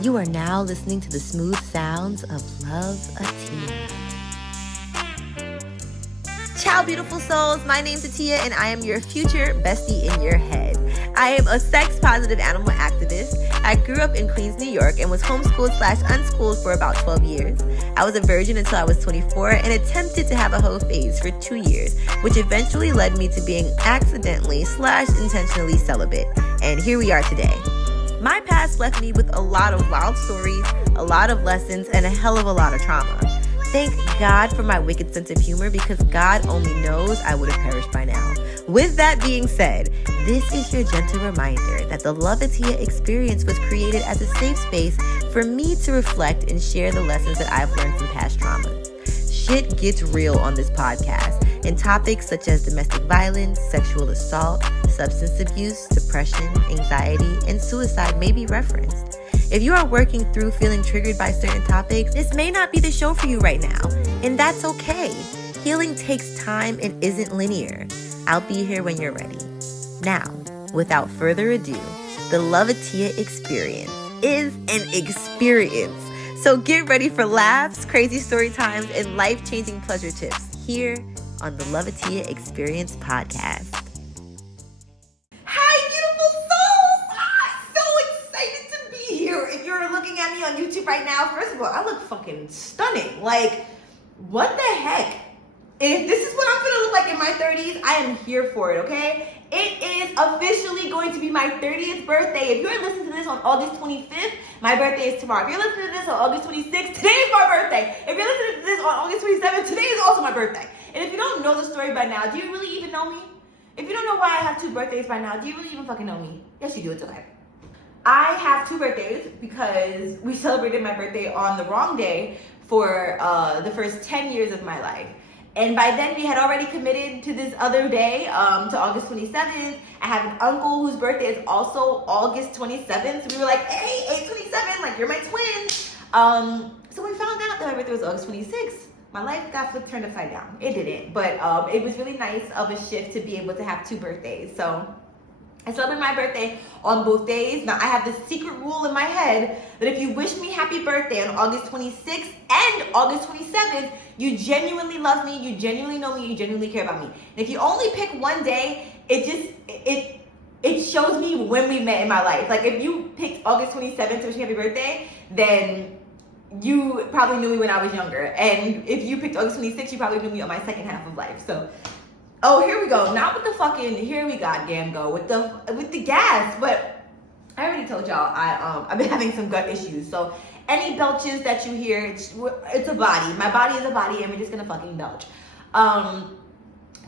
You are now listening to the smooth sounds of Love Atiya. Ciao, beautiful souls. My name's Atiya, and I am your future bestie in your head. I am a sex-positive animal activist. I grew up in Queens, New York, and was homeschooled/unschooled for about 12 years. I was a virgin until I was 24 and attempted to have a hoe phase for 2 years, which eventually led me to being accidentally/intentionally celibate. And here we are today. My past left me with a lot of wild stories, a lot of lessons, and a hell of a lot of trauma. Thank God for my wicked sense of humor, because God only knows I would have perished by now. With that being said, this is your gentle reminder that the Love Atiya experience was created as a safe space for me to reflect and share the lessons that I've learned from past traumas. Shit gets real on this podcast, and topics such as domestic violence, sexual assault, substance abuse, depression, anxiety, and suicide may be referenced. If you are working through feeling triggered by certain topics, this may not be the show for you right now, and that's okay. Healing takes time and isn't linear. I'll be here when you're ready. Now, without further ado, the Love Atiya experience is an experience. So get ready for laughs, crazy story times, and life-changing pleasure tips here on the Love Atiya Experience podcast. Hi, beautiful souls! I'm so excited to be here. If you're looking at me on YouTube right now, first of all, I look fucking stunning. Like, what the heck? If this is what I'm gonna look like in my 30s, I am here for it, okay? It is officially going to be my 30th birthday. If you're listening to this on August 25th, my birthday is tomorrow. If you're listening to this on August 26th, today is my birthday. If you're listening to this on August 27th, today is also my birthday. And if you don't know the story by now, do you really even know me? If you don't know why I have 2 birthdays by now, do you really even fucking know me? Yes, you do. It's okay. I have 2 birthdays because we celebrated my birthday on the wrong day for the first 10 years of my life. And by then, we had already committed to this other day, to August 27th. I have an uncle whose birthday is also August 27th. So we were like, hey, 8/27, like, you're my twin. So we found out that my birthday was August 26th. My life got flipped turned upside down. It didn't, but it was really nice of a shift to be able to have 2 birthdays. So I celebrate my birthday on both days. Now, I have this secret rule in my head that if you wish me happy birthday on August 26th and August 27th, you genuinely love me, you genuinely know me, you genuinely care about me. And if you only pick one day, it shows me when we met in my life. Like, if you picked August 27th to wish me happy birthday, then you probably knew me when I was younger. And if you picked August 26th, you probably knew me on my second half of life. So, oh, here we go. Not with the fucking, here we goddamn go with the gas. But I already told y'all I've been having some gut issues. So any belches that you hear, it's a body. My body is a body, and we're just gonna fucking belch.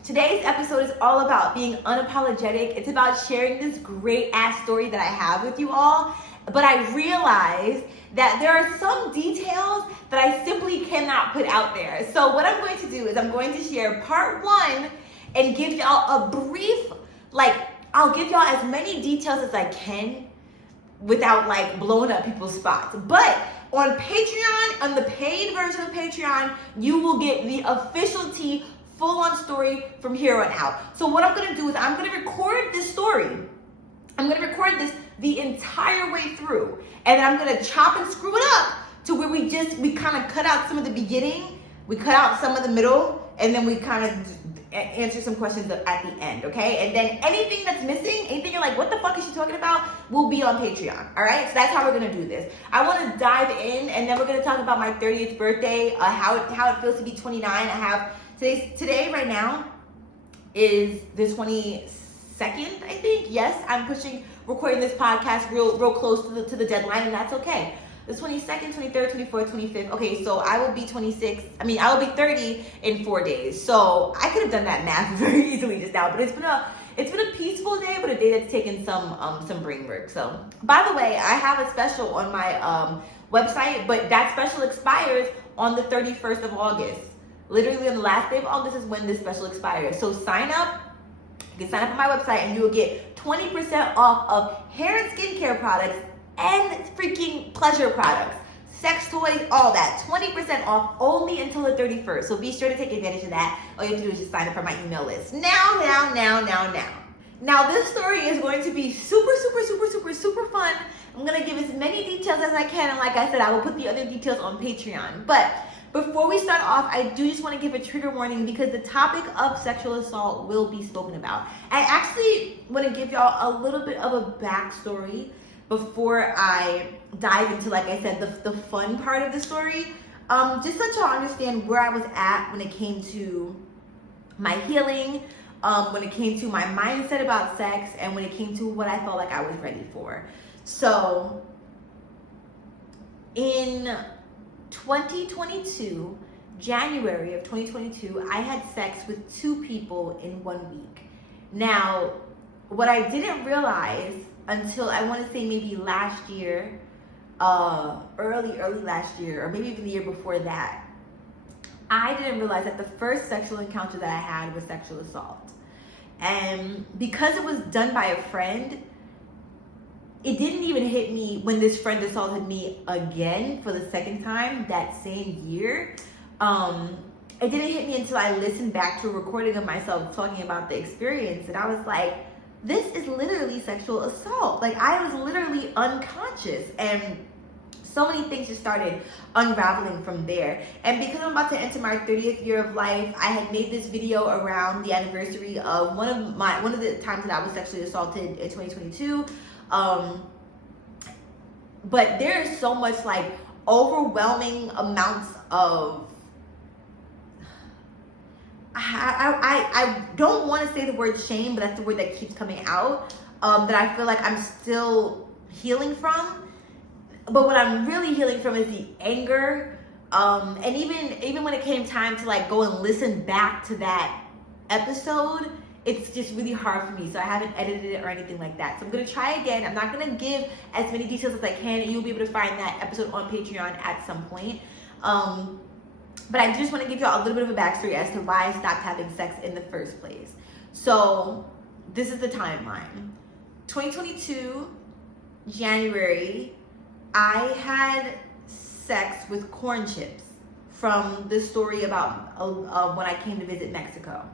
Today's episode is all about being unapologetic. It's about sharing this great ass story that I have with you all. But I realized that there are some details that I simply cannot put out there. So what I'm going to do is I'm going to share part 1 and give y'all a brief, I'll give y'all as many details as I can without blowing up people's spots. But on Patreon, on the paid version of Patreon, you will get the official tea, full-on story from here on out. So what I'm gonna do is I'm gonna record this story. I'm gonna record this the entire way through, and then I'm gonna chop and screw it up to where we kind of cut out some of the beginning, we cut out some of the middle, and then we kind of answer some questions at the end, okay? And then anything that's missing, anything you're like, what the fuck is she talking about, will be on Patreon, all right? So that's how we're gonna do this. I wanna dive in, and then we're gonna talk about my 30th birthday, how it feels to be 29. I have, today right now is the 22nd, I think. Yes, I'm recording this podcast real close to the deadline, and that's okay. The 22nd, 23rd, 24th, 25th. Okay, so I will be 30 in 4 days. So I could have done that math very easily just now, but it's been a peaceful day, but a day that's taken some brain work. So, by the way, I have a special on my website, but that special expires on the 31st of August. Literally on the last day of August is when this special expires. So sign up. You can sign up on my website and you will get 20% off of hair and skincare products and freaking pleasure products, sex toys, all that. 20% off only until the 31st. So be sure to take advantage of that. All you have to do is just sign up for my email list. Now. Now this story is going to be super, super, super, super, super fun. I'm gonna give as many details as I can, and like I said, I will put the other details on Patreon. But before we start off, I do just want to give a trigger warning because the topic of sexual assault will be spoken about. I actually want to give y'all a little bit of a backstory before I dive into, like I said, the fun part of the story. Just let y'all understand where I was at when it came to my healing, when it came to my mindset about sex, and when it came to what I felt like I was ready for. So, in 2022, January of 2022, I had sex with 2 people in 1 week. Now, what I didn't realize until I want to say maybe last year, early last year, or maybe even the year before that, I didn't realize that the first sexual encounter that I had was sexual assault. And because it was done by a friend, it didn't even hit me when this friend assaulted me again for the second time that same year. It didn't hit me until I listened back to a recording of myself talking about the experience, and I was like, this is literally sexual assault. Like, I was literally unconscious, and so many things just started unraveling from there. And because I'm about to enter my 30th year of life, I had made this video around the anniversary of one of the times that I was sexually assaulted in 2022. But there's so much like overwhelming amounts of, I don't want to say the word shame, but that's the word that keeps coming out, that I feel like I'm still healing from. But what I'm really healing from is the anger, and even when it came time to like go and listen back to that episode, it's just really hard for me. So I haven't edited it or anything like that. So I'm gonna try again. I'm not gonna give as many details as I can, and you'll be able to find that episode on Patreon at some point. But I just want to give y'all a little bit of a backstory as to why I stopped having sex in the first place. So this is the timeline. 2022, January, I had sex with corn chips from the story about when I came to visit Mexico.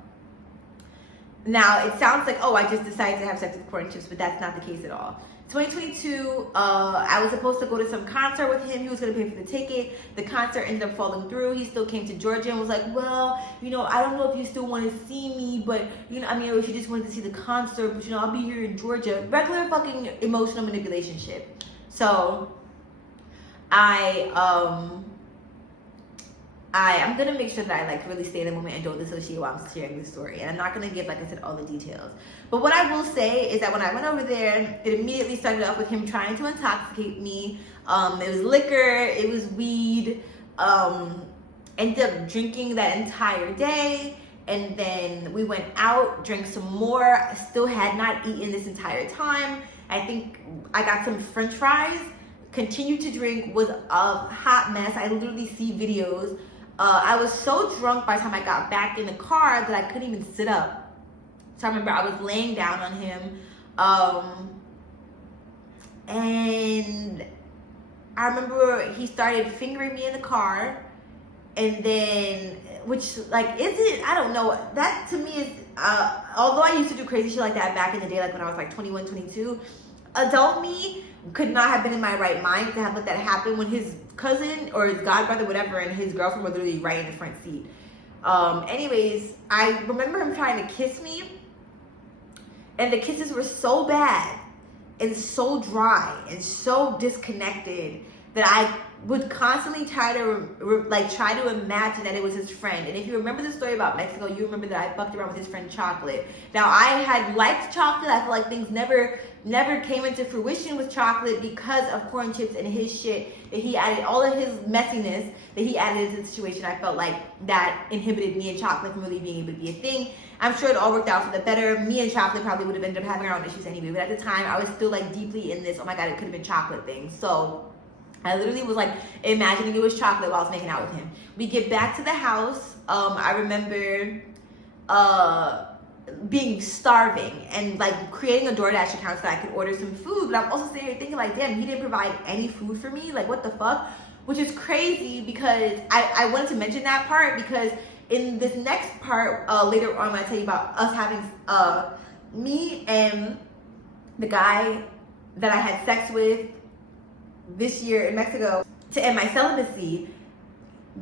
Now, it sounds like, oh, I just decided to have sex with corn chips, but that's not the case at all. 2022, I was supposed to go to some concert with him. He was going to pay for the ticket. The concert ended up falling through. He still came to Georgia and was like, well, you know, I don't know if you still want to see me, but, you know, I mean, if you just wanted to see the concert, but, you know, I'll be here in Georgia. Regular fucking emotional manipulation shit. So, I'm gonna make sure that I like really stay in the moment and don't dissociate while I'm sharing this story. And I'm not gonna give, like I said, all the details. But what I will say is that when I went over there, it immediately started off with him trying to intoxicate me. It was liquor, it was weed. Ended up drinking that entire day. And then we went out, drank some more. I still had not eaten this entire time. I think I got some French fries. Continued to drink, was a hot mess. I literally see videos. I was so drunk by the time I got back in the car that I couldn't even sit up. So I remember I was laying down on him. And I remember he started fingering me in the car. And then, which like, I don't know. That to me is, although I used to do crazy shit like that back in the day, like when I was like 21, 22, adult me could not have been in my right mind to have let that happen when his cousin or his godbrother, whatever, and his girlfriend were literally right in the front seat. Anyways, I remember him trying to kiss me, and the kisses were so bad and so dry and so disconnected that I would constantly try to imagine that it was his friend. And if you remember the story about Mexico, you remember that I fucked around with his friend Chocolate. Now, I had liked Chocolate. I feel like things never came into fruition with Chocolate because of corn chips and his shit that he added, all of his messiness that he added into the situation. I felt like that inhibited me and Chocolate from really being able to be a thing. I'm sure it all worked out for the better. Me and Chocolate probably would have ended up having our own issues anyway. But at the time, I was still like deeply in this, oh my God, it could have been Chocolate thing. So I literally was like imagining it was Chocolate while I was making out with him. We get back to the house. I remember being starving and like creating a DoorDash account so that I could order some food. But I'm also sitting here thinking like, damn, he didn't provide any food for me. Like, what the fuck? Which is crazy because I wanted to mention that part because in this next part later on when I tell you about us having me and the guy that I had sex with this year in Mexico to end my celibacy,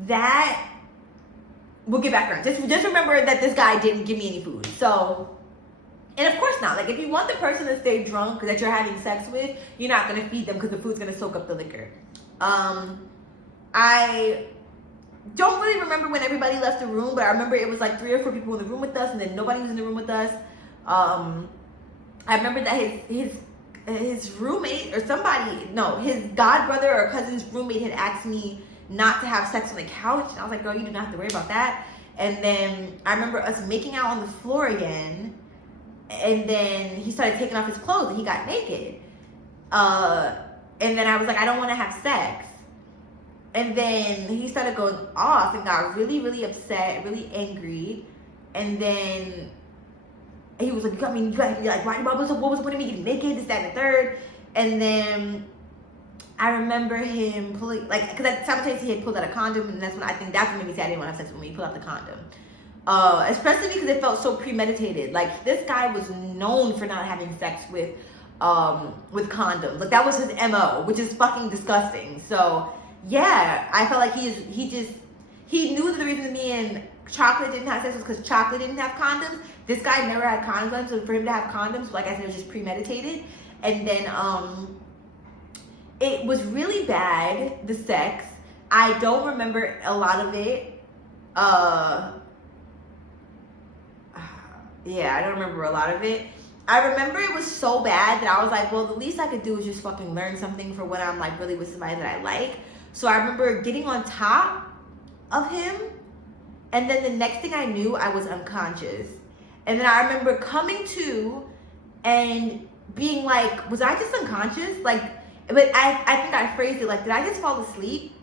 that we'll get back around. Just remember that this guy didn't give me any food. So, and of course not. Like, if you want the person to stay drunk that you're having sex with, you're not gonna feed them because the food's gonna soak up the liquor. I don't really remember when everybody left the room, but I remember it was like 3 or 4 people in the room with us, and then nobody was in the room with us. I remember that his roommate or somebody, no, his god brother or cousin's roommate had asked me not to have sex on the couch, and I was like, girl, you do not have to worry about that. And then I remember us making out on the floor again, and then he started taking off his clothes and he got naked. And then I was like, I don't want to have sex. And then he started going off and got really, really upset, really angry. And then he was like, you got me like, what was the point of me getting naked, this, that, and the third. And then I remember him pulling, like, because simultaneously he had pulled out a condom, and that's what made me say I didn't want to have sex with me. He pulled out the condom. Especially because it felt so premeditated. Like, this guy was known for not having sex with condoms. Like, that was his MO, which is fucking disgusting. So, yeah, I felt like he knew that the reason me and Chocolate didn't have sex was because Chocolate didn't have condoms. This guy never had condoms, so for him to have condoms, like I said, it was just premeditated. And then, it was really bad, the sex. I don't remember a lot of it. Yeah, I don't remember a lot of it. I remember it was so bad that I was like, well, the least I could do is just fucking learn something for when I'm like really with somebody that I like. So I remember getting on top of him, and then the next thing I knew, I was unconscious. And then I remember coming to and being like, was I just unconscious? Like, but I think I phrased it like, did I just fall asleep?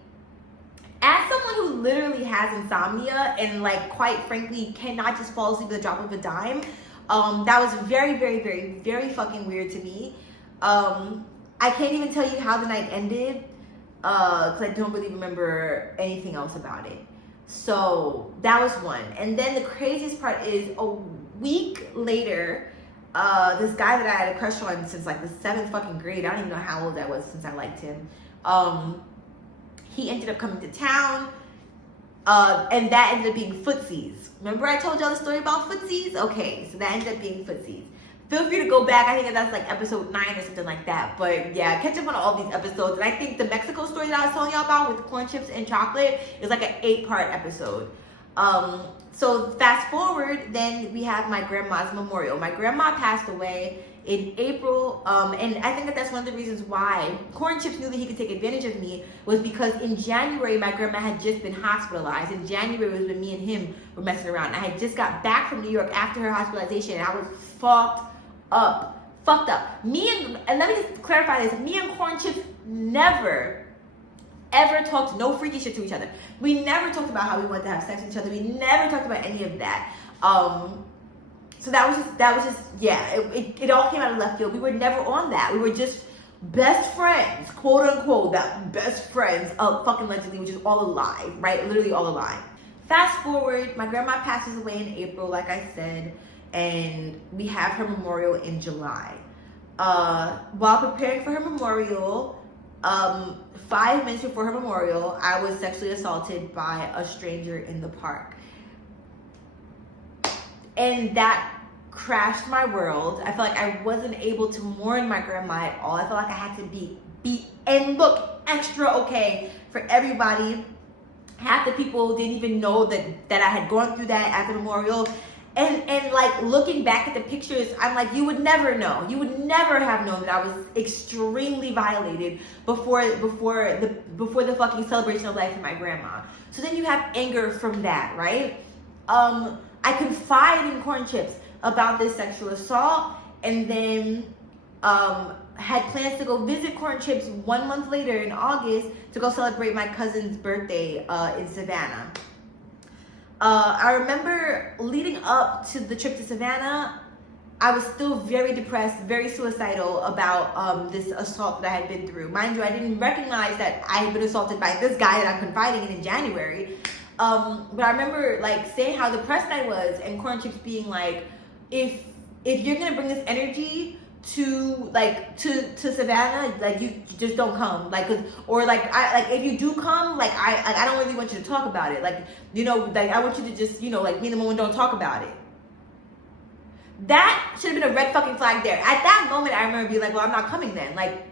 As someone who literally has insomnia and, like, quite frankly cannot just fall asleep with a drop of a dime, that was very, very, very, very fucking weird to me. I can't even tell you how the night ended, because I don't really remember anything else about it. So that was one. And then the craziest part is a week later, this guy that I had a crush on since like the 7th fucking grade, I don't even know how old I was since I liked him, he ended up coming to town, and that ended up being footsies. Remember I told y'all the story about footsies? Okay, so that ended up being footsies. Feel free to go back. I think that's like episode 9 or something like that. But yeah, catch up on all these episodes. And I think the Mexico story that I was telling y'all about with corn chips and chocolate is like an 8-part episode. So fast forward, then we have my grandma's memorial. My grandma passed away in April, and I think that that's one of the reasons why Corn Chips knew that he could take advantage of me, was because in January, my grandma had just been hospitalized. In January was when me and him were messing around. I had just got back from New York after her hospitalization, and I was fucked up. And let me just clarify this, me and Corn Chips never ever talked no freaky shit to each other. We never talked about how we wanted to have sex with each other. We never talked about any of that. So that was just yeah, it all came out of left field. We were never on that. We were just best friends, quote unquote, that best friends, fucking allegedly, which is all a lie, right? Literally all a lie. Fast forward, my grandma passes away in April, like I said, and we have her memorial in July. While preparing for her memorial, 5 minutes before her memorial, I was sexually assaulted by a stranger in the park. And that crashed my world. I felt like I wasn't able to mourn my grandma at all. I felt like I had to be and look extra okay for everybody. Half the people didn't even know that I had gone through that at the memorial. And like looking back at the pictures, I'm like, you would never know. You would never have known that I was extremely violated before the fucking celebration of life for my grandma. So then you have anger from that, right? I confided in Corn Chips about this sexual assault, and then had plans to go visit Corn Chips 1 month later in August to go celebrate my cousin's birthday in Savannah. I remember leading up to the trip to Savannah, I was still very depressed, very suicidal about this assault that I had been through. Mind you, I didn't recognize that I had been assaulted by this guy that I'm confiding in January. But I remember like saying how depressed I was, and Corn Chips being like, if if you're gonna bring this energy to Savannah, like you just don't come, like, or like if you do come, like I don't really want you to talk about it, like, you know, like I want you to just, you know, like be in the moment, don't talk about it. That should have been a red fucking flag there. At that moment, I remember being like, well, I'm not coming then. Like,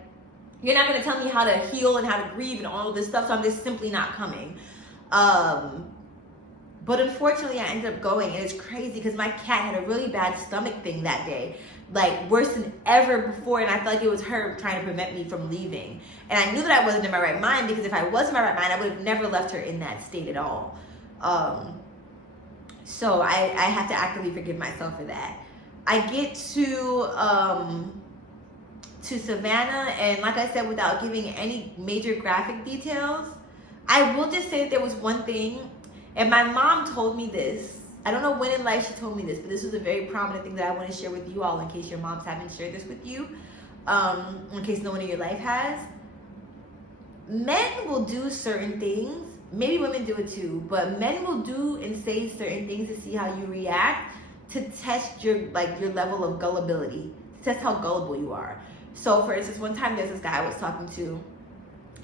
you're not gonna tell me how to heal and how to grieve and all of this stuff, so I'm just simply not coming. But unfortunately, I ended up going, and it's crazy because my cat had a really bad stomach thing that day, like worse than ever before, and I felt like it was her trying to prevent me from leaving. And I knew that I wasn't in my right mind, because if I was in my right mind, I would have never left her in that state at all. So I have to actively forgive myself for that. I get to Savannah, and like I said, without giving any major graphic details, I will just say that there was one thing, and my mom told me this. I don't know when in life she told me this, but this was a very prominent thing that I want to share with you all, in case your moms haven't shared this with you, in case no one in your life has. Men will do certain things, maybe women do it too, but men will do and say certain things to see how you react, to test your level of gullibility, to test how gullible you are. So for instance, one time there's this guy I was talking to.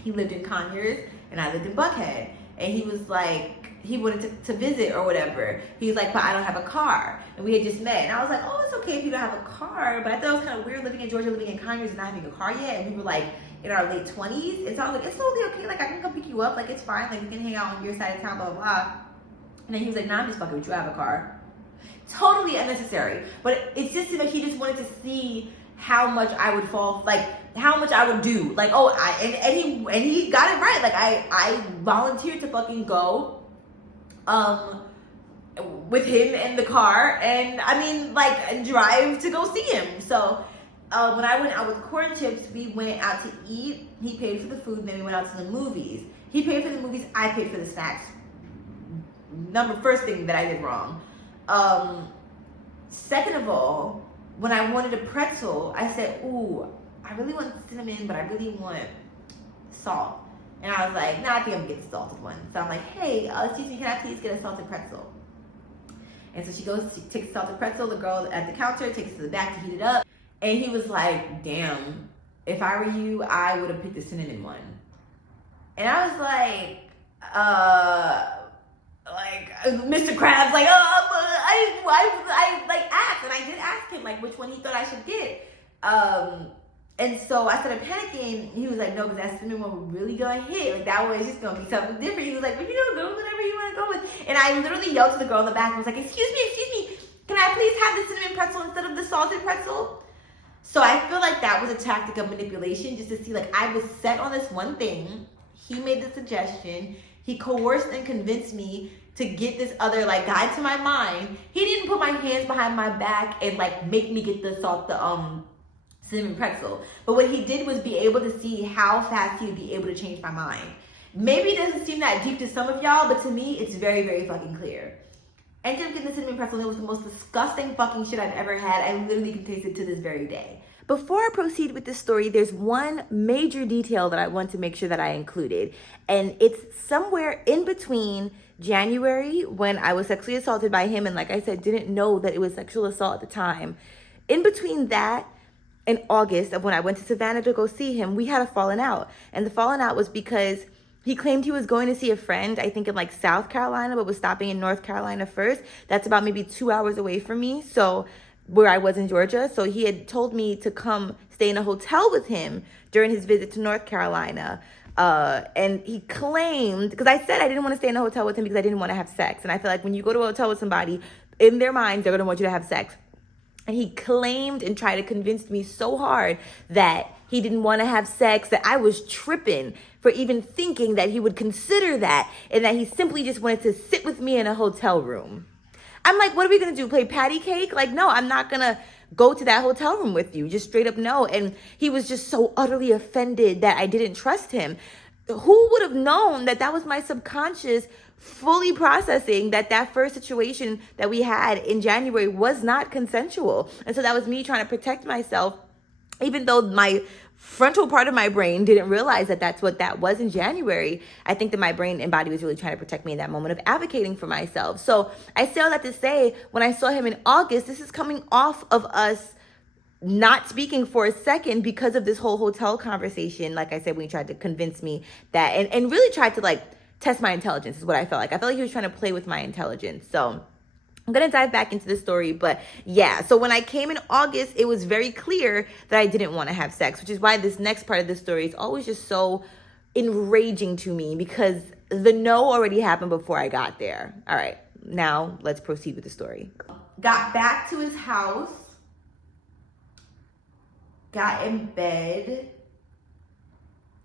He lived in Conyers and I lived in Buckhead, and he was like, he wanted to visit or whatever. He was like, but I don't have a car, and we had just met, and I was like, oh, it's okay if you don't have a car, but I thought it was kind of weird living in Georgia, living in Conyers and not having a car yet, and we were like in our late 20s, and so I was like, it's totally okay, like I can come pick you up, like it's fine, like we can hang out on your side of town, blah blah blah. And then he was like, nah, I'm just fucking with you, I have a car. Totally unnecessary, but it's just like he just wanted to see how much I would fall, like how much I would do, like, oh, and he got it right, like I volunteered to fucking go with him in the car, and I mean, like, drive to go see him. So when I went out with Corn Chips, we went out to eat. He paid for the food, and then we went out to the movies. He paid for the movies, I paid for the snacks. First thing that I did wrong. Second of all, when I wanted a pretzel, I said, ooh, I really want cinnamon, but I really want salt. And I was like, nah, I think I'm gonna get the salted one. So I'm like, hey, excuse me, can I please get a salted pretzel? And so she takes the salted pretzel, the girl at the counter takes it to the back to heat it up. And he was like, damn, if I were you, I would have picked the cinnamon one. And I was like, Mr. Krabs, like, I like asked, and I did ask him like which one he thought I should get. And so I started panicking. He was like, no, because that cinnamon one would really gonna hit. Like that one is just gonna be something different. He was like, but you don't go whatever you want to go with. And I literally yelled to the girl in the back and was like, excuse me, can I please have the cinnamon pretzel instead of the salted pretzel? So I feel like that was a tactic of manipulation, just to see, like, I was set on this one thing. He made the suggestion. He coerced and convinced me to get this other, like, guy to my mind. He didn't put my hands behind my back and, like, make me get the cinnamon pretzel. But what he did was be able to see how fast he would be able to change my mind. Maybe it doesn't seem that deep to some of y'all, but to me, it's very, very fucking clear. Ended up getting the cinnamon pretzel, and it was the most disgusting fucking shit I've ever had. I literally can taste it to this very day. Before I proceed with this story, there's one major detail that I want to make sure that I included. And it's somewhere in between January, when I was sexually assaulted by him, and like I said, didn't know that it was sexual assault at the time. In between that and August, of when I went to Savannah to go see him, we had a falling out. And the falling out was because he claimed he was going to see a friend, I think in like South Carolina, but was stopping in North Carolina first. That's about maybe 2 hours away from me, so where I was in Georgia. So he had told me to come stay in a hotel with him during his visit to North Carolina. And he claimed, because I said I didn't want to stay in a hotel with him because I didn't want to have sex. And I feel like when you go to a hotel with somebody, in their minds, they're going to want you to have sex. And he claimed and tried to convince me so hard that he didn't want to have sex, that I was tripping for even thinking that he would consider that, and that he simply just wanted to sit with me in a hotel room. I'm like, what are we going to do? Play patty cake? Like, no, I'm not going to go to that hotel room with you. Just straight up no. And he was just so utterly offended that I didn't trust him. Who would have known that that was my subconscious fully processing that first situation that we had in January was not consensual? And so that was me trying to protect myself, even though my frontal part of my brain didn't realize that that's what that was in January. I think that my brain and body was really trying to protect me in that moment of advocating for myself. So I say all that to say, when I saw him in August, this is coming off of us not speaking for a second because of this whole hotel conversation. Like I said, when he tried to convince me that, and really tried to like test my intelligence is what I felt like. I felt like he was trying to play with my intelligence. So I'm going to dive back into the story, but yeah. So when I came in August, it was very clear that I didn't want to have sex, which is why this next part of the story is always just so enraging to me, because the no already happened before I got there. All right, now let's proceed with the story. Got back to his house, got in bed,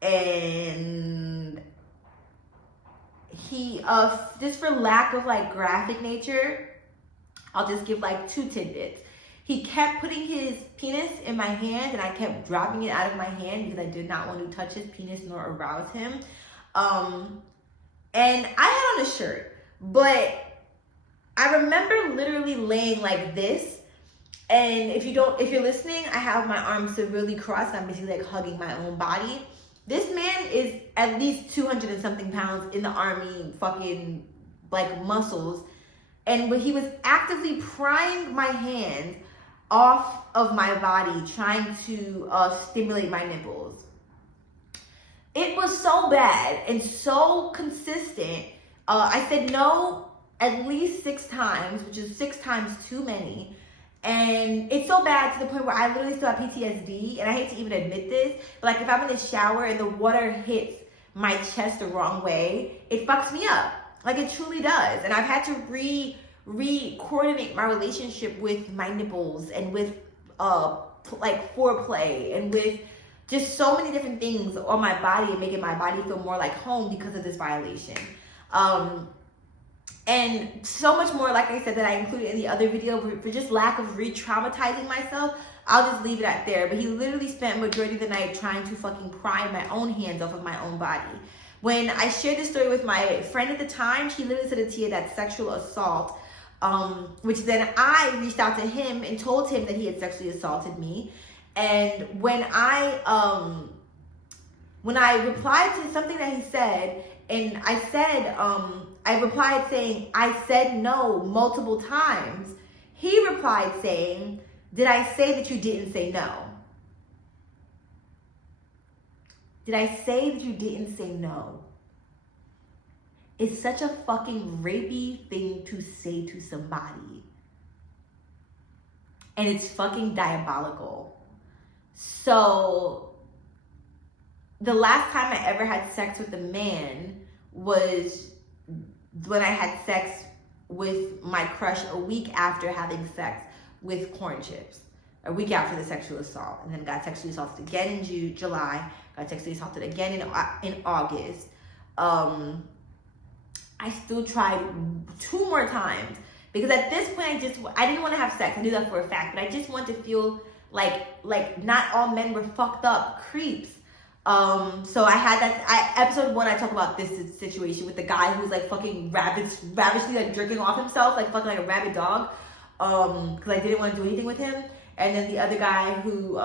and he, just for lack of like graphic nature, I'll just give like 2 tidbits. He kept putting his penis in my hand, and I kept dropping it out of my hand because I did not want to touch his penis nor arouse him. And I had on a shirt, but I remember literally laying like this. And if you're listening, I have my arms severely crossed. I'm basically like hugging my own body. This man is at least 200 and something pounds in the army, fucking like muscles. And when he was actively prying my hand off of my body, trying to stimulate my nipples. It was so bad and so consistent. I said no at least 6 times, which is 6 times too many. And it's so bad to the point where I literally still have PTSD, and I hate to even admit this, but like if I'm in the shower and the water hits my chest the wrong way, it fucks me up. Like it truly does. And I've had to re-coordinate my relationship with my nipples and with like foreplay and with just so many different things on my body and making my body feel more like home because of this violation. And so much more, like I said, that I included in the other video for just lack of re-traumatizing myself. I'll just leave it at there. But he literally spent majority of the night trying to fucking pry my own hands off of my own body. When I shared this story with my friend at the time, she literally said to Tia that's sexual assault, which then I reached out to him and told him that he had sexually assaulted me. And when I replied to something that he said, and I said, I replied saying, I said no multiple times. He replied saying, did I say that you didn't say no? Did I say that you didn't say no? It's such a fucking rapey thing to say to somebody. And it's fucking diabolical. So the last time I ever had sex with a man was when I had sex with my crush a week after having sex with corn chips. A week after the sexual assault. And then got sexually assaulted again in July. Got sexually assaulted again in August. I still tried 2 more times. Because at this point, I didn't want to have sex. I knew that for a fact. But I just wanted to feel like not all men were fucked up creeps. So I had that, episode 1, I talk about this situation with the guy who's like fucking ravishly like jerking off himself, like fucking like a rabid dog, because I didn't want to do anything with him. And then the other guy who,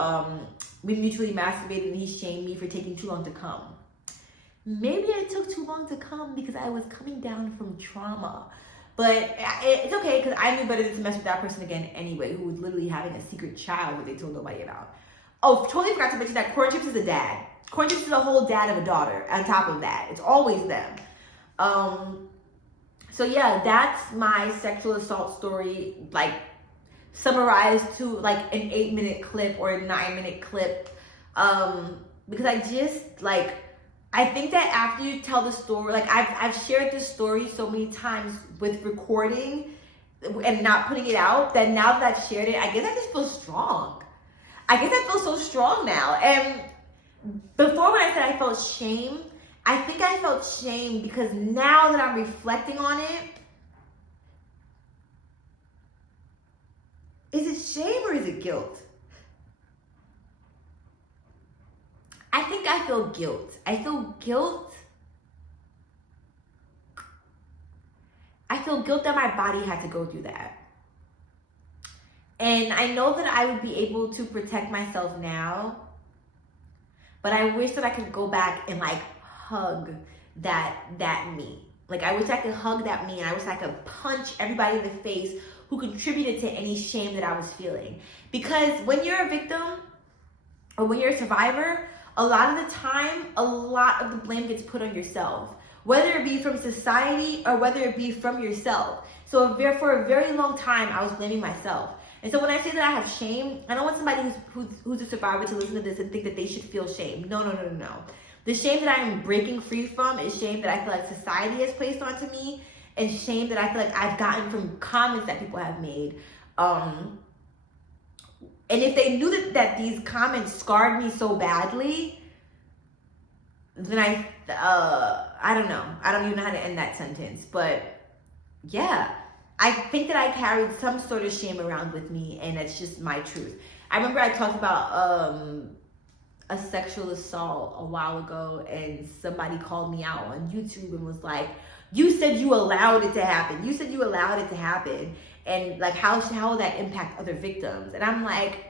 we mutually masturbated and he shamed me for taking too long to come. Maybe I took too long to come because I was coming down from trauma. But it's okay, because I knew better than to mess with that person again anyway, who was literally having a secret child that they told nobody about. Oh, totally forgot to mention that Corn Chips is a dad. Corn Chips is a whole dad of a daughter on top of that. It's always them. So yeah, that's my sexual assault story, like summarized to like an 8-minute clip or a 9-minute clip. Because I just like, I think that after you tell the story, like I've shared this story so many times with recording and not putting it out, that now that I've shared it, I guess I just feel strong. I guess I feel so strong now. And before, when I said I felt shame, I think I felt shame because now that I'm reflecting on it, is it shame or is it guilt? I think I feel guilt. I feel guilt. I feel guilt that my body had to go through that. And I know that I would be able to protect myself now but I wish that I could go back and like hug that me. Like I wish I could hug that me, and I wish I could punch everybody in the face who contributed to any shame that I was feeling. Because when you're a victim or when you're a survivor, a lot of the time, a lot of the blame gets put on yourself, whether it be from society or whether it be from yourself. So for a very long time, I was blaming myself. And so when I say that I have shame, I don't want somebody who's a survivor to listen to this and think that they should feel shame. No. The shame that I am breaking free from is shame that I feel like society has placed onto me, and shame that I feel like I've gotten from comments that people have made. And if they knew that these comments scarred me so badly, then I don't know. I don't even know how to end that sentence. But yeah, I think that I carried some sort of shame around with me, and that's just my truth. I remember I talked about a sexual assault a while ago, and somebody called me out on YouTube and was like, you said you allowed it to happen. You said you allowed it to happen. And like, how will that impact other victims? And I'm like,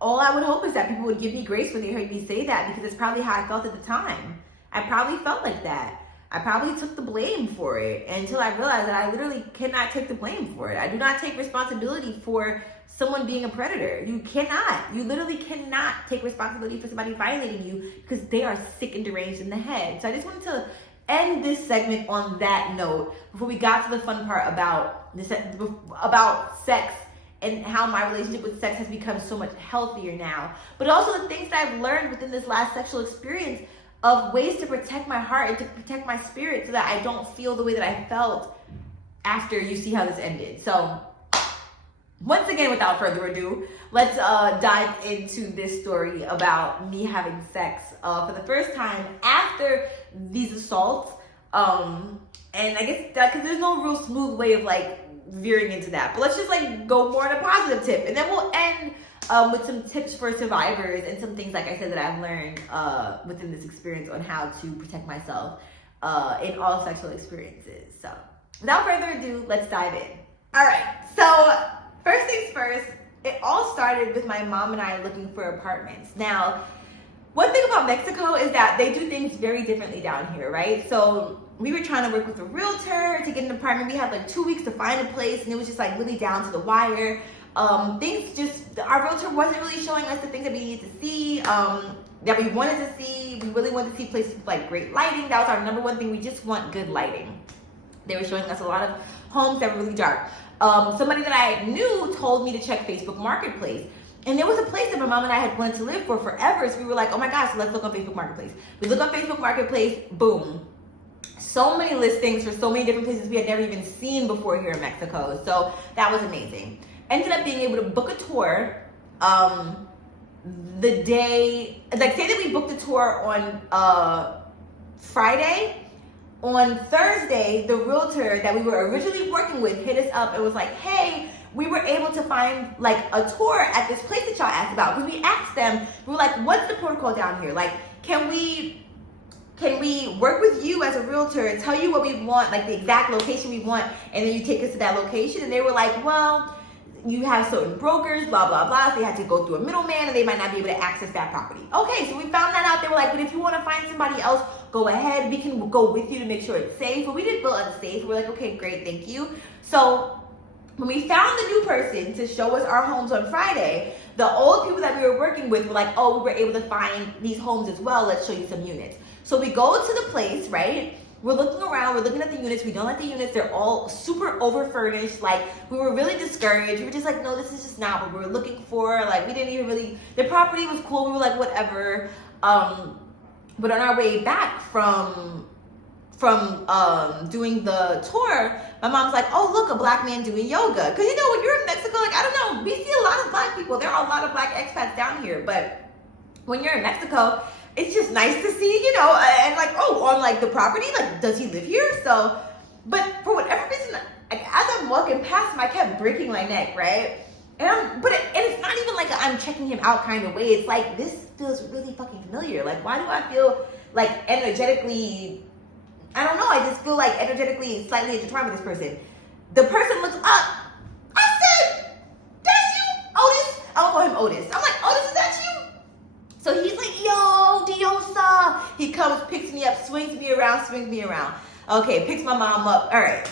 all I would hope is that people would give me grace when they heard me say that, because it's probably how I felt at the time. I probably felt like that. I probably took the blame for it until I realized that I literally cannot take the blame for it. I do not take responsibility for someone being a predator. You literally cannot take responsibility for somebody violating you, because they are sick and deranged in the head. So I just wanted to end this segment on that note before we got to the fun part about sex and how my relationship with sex has become so much healthier now. But also the things that I've learned within this last sexual experience of ways to protect my heart and to protect my spirit so that I don't feel the way that I felt after you see how this ended. So once again, without further ado, let's dive into this story about me having sex for the first time after these assaults. And I guess that, because there's no real smooth way of like veering into that. But let's just like go more on a positive tip. And then we'll end with some tips for survivors and some things, like I said, that I've learned within this experience on how to protect myself in all sexual experiences. So without further ado, let's dive in. All right, so first things first, it all started with my mom and I looking for apartments. Now, one thing about Mexico is that they do things very differently down here, right? So we were trying to work with a realtor to get an apartment. We had like 2 weeks to find a place, and it was just like really down to the wire. Our realtor wasn't really showing us the things that we needed to see, that we wanted to see. We really wanted to see places with like great lighting. That was our number one thing. We just want good lighting. They were showing us a lot of homes that were really dark. Somebody that I knew told me to check Facebook Marketplace. And there was a place that my mom and I had wanted to live for forever. So we were like, oh my gosh, let's look on Facebook Marketplace. We look on Facebook Marketplace, boom. So many listings for so many different places we had never even seen before here in Mexico. So that was amazing. Ended up being able to book a tour the day, like say that we booked a tour on Friday. On Thursday, the realtor that we were originally working with hit us up and was like, hey, we were able to find like a tour at this place that y'all asked about. Because we asked them, we were like, what's the protocol down here? Like, can we work with you as a realtor and tell you what we want, like the exact location we want, and then you take us to that location? And they were like, well, you have certain brokers, blah, blah, blah. So they had to go through a middleman and they might not be able to access that property. Okay, so we found that out. They were like, but if you want to find somebody else, go ahead. We can go with you to make sure it's safe. But we didn't feel unsafe. We're like, okay, great, thank you. So when we found the new person to show us our homes on Friday, the old people that we were working with were like, oh, we were able to find these homes as well. Let's show you some units. So we go to the place, right? We're looking around, we're looking at the units. We don't like the units. They're all super over furnished. Like, we were really discouraged. We were just like, no, this is just not what we were looking for. Like, we didn't even really, the property was cool. We were like, whatever. But on our way back from doing the tour, my mom's like, oh, look, a black man doing yoga. Because, you know, when you're in Mexico, like, I don't know, we see a lot of black people. There are a lot of black expats down here. But when you're in Mexico, it's just nice to see, you know, and like, oh, on like the property, like, does he live here? So, but for whatever reason, like, as I'm walking past him, I kept breaking my neck, right? And it's not even like I'm checking him out kind of way. It's like, this feels really fucking familiar. Like, why do I feel like energetically, I don't know, I just feel like energetically slightly intertwined with this person. The person looks up. I said, that's you, Otis. I don't call him Otis. I'm like, Otis, is that you? So he's like, He comes, picks me up, swings me around. Okay, picks my mom up. All right.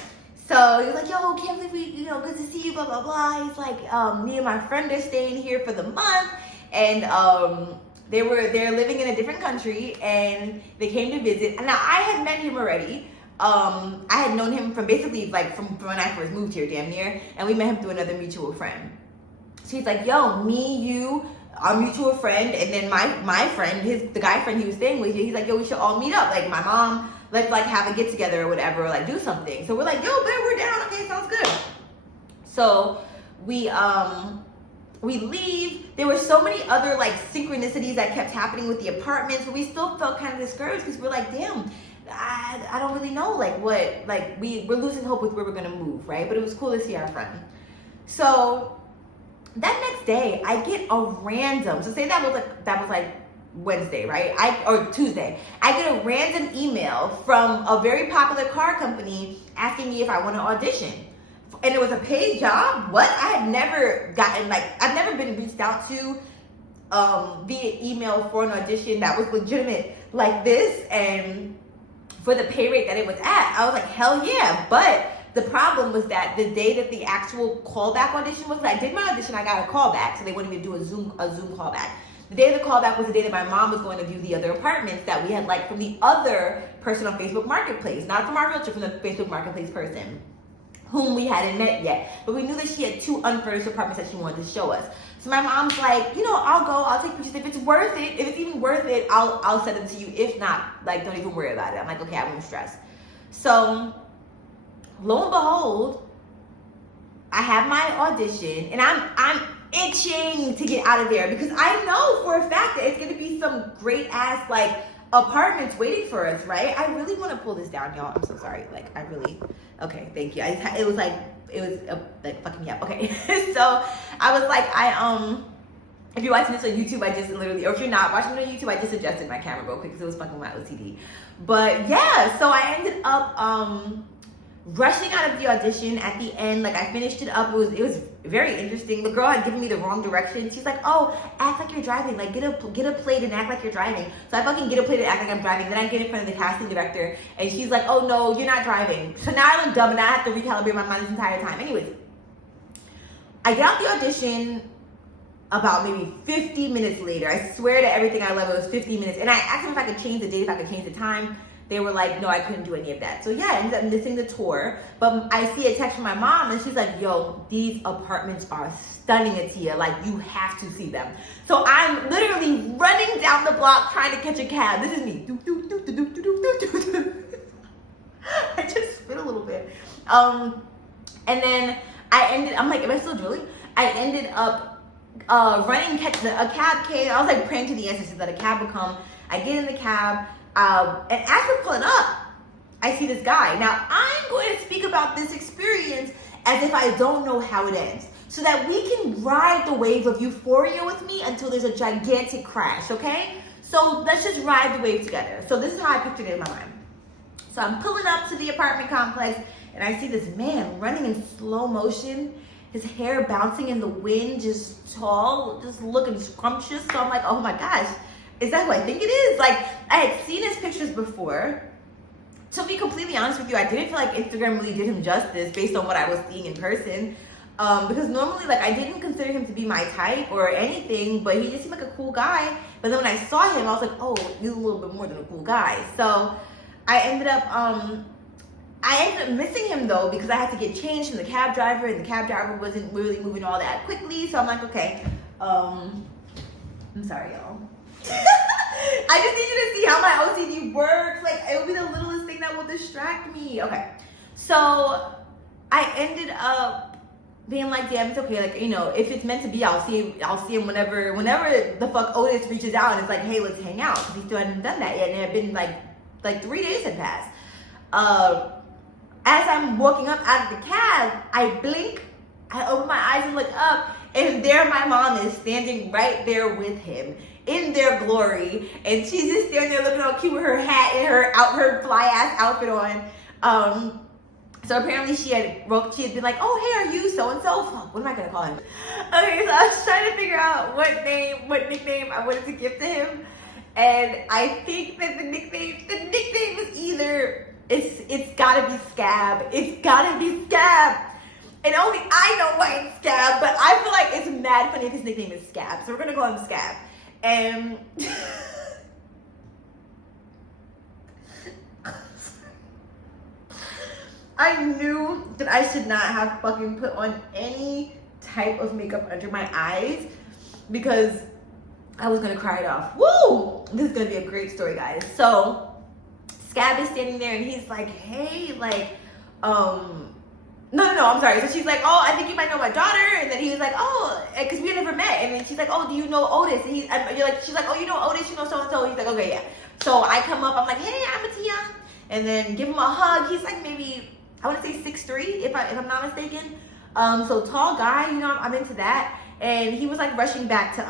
So he's like, yo, can't believe we, good to see you, blah, blah, blah. He's like, me and my friend are staying here for the month. And they're living in a different country and they came to visit. And now I had met him already. I had known him from basically like from when I first moved here, damn near. And we met him through another mutual friend. So he's like, yo, me, you, our mutual friend, and then my friend, the guy friend he was staying with, he's like, yo, we should all meet up. Like my mom, let's like have a get together or whatever, or like do something. So we're like, yo, man, we're down. Okay, sounds good. So we leave. There were so many other like synchronicities that kept happening with the apartments, but we still felt kind of discouraged because we're like, damn, I don't really know like what, like we're losing hope with where we're gonna move, right? But it was cool to see our friend. So that next day, I get a random, so say that was like Wednesday, right? Or Tuesday. I get a random email from a very popular car company asking me if I want to audition. And it was a paid job? What? I had never gotten, I've never been reached out to via email for an audition that was legitimate like this, and for the pay rate that it was at. I was like, hell yeah. But the problem was that the day that the actual callback audition was, I did my audition, I got a callback, so they wanted me to do a Zoom callback. The day of the callback was the day that my mom was going to view the other apartments that we had liked from the other person on Facebook Marketplace, not from our realtor, from the Facebook Marketplace person, whom we hadn't met yet. But we knew that she had 2 unfurnished apartments that she wanted to show us. So my mom's like, I'll go, I'll take pictures. If it's worth it, if it's even worth it, I'll send them to you. If not, like, don't even worry about it. I'm like, okay, I won't stress. So lo and behold, I have my audition, and I'm itching to get out of there because I know for a fact that it's gonna be some great ass like apartments waiting for us, right? I really want to pull this down, y'all. I'm so sorry. Okay, thank you. It was fucking me up. Okay, so I was like, if you're watching this on YouTube, I just literally, or if you're not watching it on YouTube, I just adjusted my camera real quick because it was fucking my OCD. But yeah, so I ended up rushing out of the audition at the end. Like I finished it up. It was very interesting. The girl had given me the wrong direction. She's like, oh, act like you're driving. Like get a plate and act like you're driving. So I fucking get a plate and act like I'm driving. Then I get in front of the casting director and she's like, oh no, you're not driving. So now I look dumb and I have to recalibrate my mind this entire time. Anyways, I get out the audition about maybe 50 minutes later. I swear to everything I love, it was 50 minutes. And I asked them if I could change the date, if I could change the time. They were like, no, I couldn't do any of that. So yeah, I ended up missing the tour. But I see a text from my mom and she's like, yo, these apartments are stunning, Atiya. Like, you have to see them. So I'm literally running down the block trying to catch a cab. This is me. I just spit a little bit. And then I'm like, am I still drilling? I ended up running, a cab came. I was like praying to the ancestors that a cab would come. I get in the cab. And as we're pulling up, I see this guy. Now, I'm going to speak about this experience as if I don't know how it ends, so that we can ride the wave of euphoria with me until there's a gigantic crash, okay? So let's just ride the wave together. So this is how I pictured it in my mind. So I'm pulling up to the apartment complex, and I see this man running in slow motion, his hair bouncing in the wind, just tall, just looking scrumptious. So I'm like, oh my gosh. Is that who I think it is? Like, I had seen his pictures before. To be completely honest with you, I didn't feel like Instagram really did him justice based on what I was seeing in person. Because normally, like, I didn't consider him to be my type or anything, but he just seemed like a cool guy. But then when I saw him, I was like, oh, he's a little bit more than a cool guy. So I ended up missing him though, because I had to get changed from the cab driver, and the cab driver wasn't really moving all that quickly. So I'm like, okay, I'm sorry, y'all. I just need you to see how my OCD works. Like, it will be the littlest thing that will distract me. Okay, so I ended up being like, damn, it's okay. Like, if it's meant to be, I'll see him whenever the fuck Otis reaches out and it's like, hey, let's hang out. Because he still hadn't done that yet, and it had been like 3 days had passed. As I'm walking up out of the cab, I blink, I open my eyes and look up, and there my mom is standing right there with him in their glory, and she's just standing there looking all cute with her hat and her fly ass outfit on. So apparently she had been like, oh, hey, are you so and so? Fuck, what am I gonna call him? Okay, so I was trying to figure out what nickname I wanted to give to him, And I think that the nickname is either, it's gotta be Scab. It's gotta be Scab. And only I know why it's Scab, but I feel like it's mad funny if his nickname is Scab. So we're gonna call him Scab. And I knew that I should not have fucking put on any type of makeup under my eyes because I was gonna cry it off. Woo! This is gonna be a great story, guys. So Scab is standing there and he's like, hey, like, no, I'm sorry. So she's like, oh, I think you might know my daughter. And then he was like, oh, because we had never met. And then she's like, oh, do you know Otis? And she's like, oh, you know Otis, you know so-and-so. He's like, okay, yeah. So I come up, I'm like, hey, I'm Atiya. And then give him a hug. He's like maybe, I want to say 6'3", if I'm not mistaken. So tall guy, you know, I'm into that. And he was like rushing back to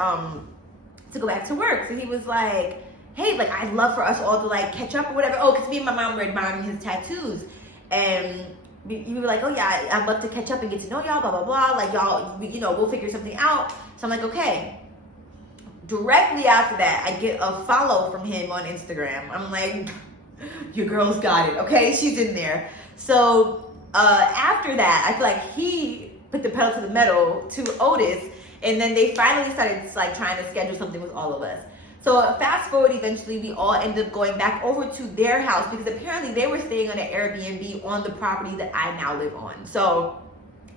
go back to work. So he was like, hey, like, I'd love for us all to like catch up or whatever. Oh, because me and my mom were admiring his tattoos. And you were like, oh yeah, I'd love to catch up and get to know y'all, blah, blah, blah. Like y'all, you know, we'll figure something out. So I'm like, okay. Directly after that, I get a follow from him on Instagram. I'm like, your girl's got it, okay? She's in there. So after that, I feel like he put the pedal to the metal to Otis. And then they finally started like trying to schedule something with all of us. So fast forward, eventually we all ended up going back over to their house because apparently they were staying on an Airbnb on the property that I now live on. So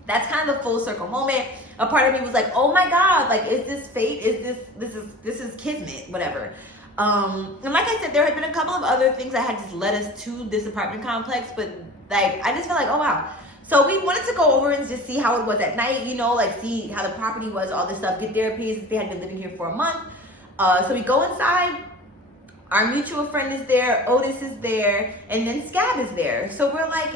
that's kind of the full circle moment. A part of me was like, oh my God, like, is this fate? This is kismet, whatever. And like I said, there had been a couple of other things that had just led us to this apartment complex, but like, I just felt like, oh wow. So we wanted to go over and just see how it was at night, you know, like see how the property was, all this stuff, get their opinions since they had been living here for a month. So we go inside, our mutual friend is there, Otis is there, and then Scab is there. So we're like,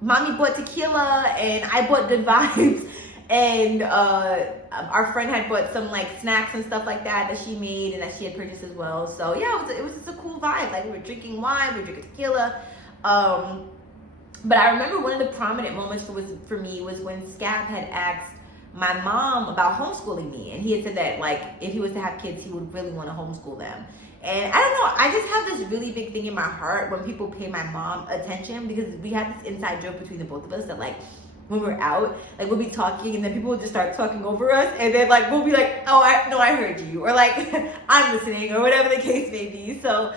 mommy bought tequila and I bought good vibes. And our friend had bought some like snacks and stuff like that she made and that she had purchased as well. So yeah, it was just a cool vibe. Like we were drinking wine, we were drinking tequila. But I remember one of the prominent moments for me was when Scab had asked my mom about homeschooling me, and he had said that like if he was to have kids he would really want to homeschool them. And I don't know, I just have this really big thing in my heart when people pay my mom attention, because we have this inside joke between the both of us that like when we're out, like we'll be talking and then people will just start talking over us, and then like we'll be like, oh I heard you, or like I'm listening, or whatever the case may be. So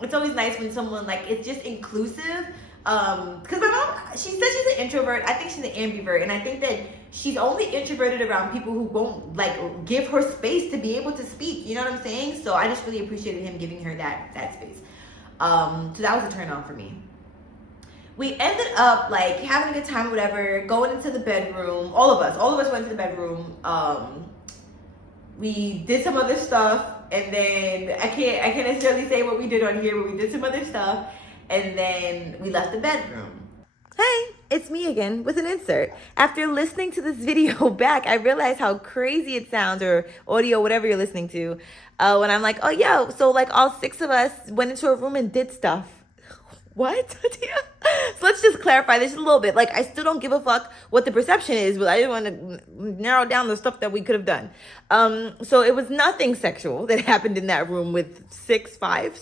it's always nice when someone like, it's just inclusive. Because my mom, she says she's an introvert. I think she's an ambivert, and I think that she's only introverted around people who won't like give her space to be able to speak. You know what I'm saying? So I just really appreciated him giving her that space. So that was a turn on for me. We ended up like having a good time, or whatever, going into the bedroom. All of us went to the bedroom. We did some other stuff, and then I can't necessarily say what we did on here, but we did some other stuff. And then we left the bedroom. Hey, it's me again with an insert. After listening to this video back, I realized how crazy it sounds, or audio, whatever you're listening to, when I'm like, oh, yo, so like all 6 of us went into a room and did stuff. What? So let's just clarify this a little bit. Like, I still don't give a fuck what the perception is, but I just want to narrow down the stuff that we could have done. So it was nothing sexual that happened in that room with 5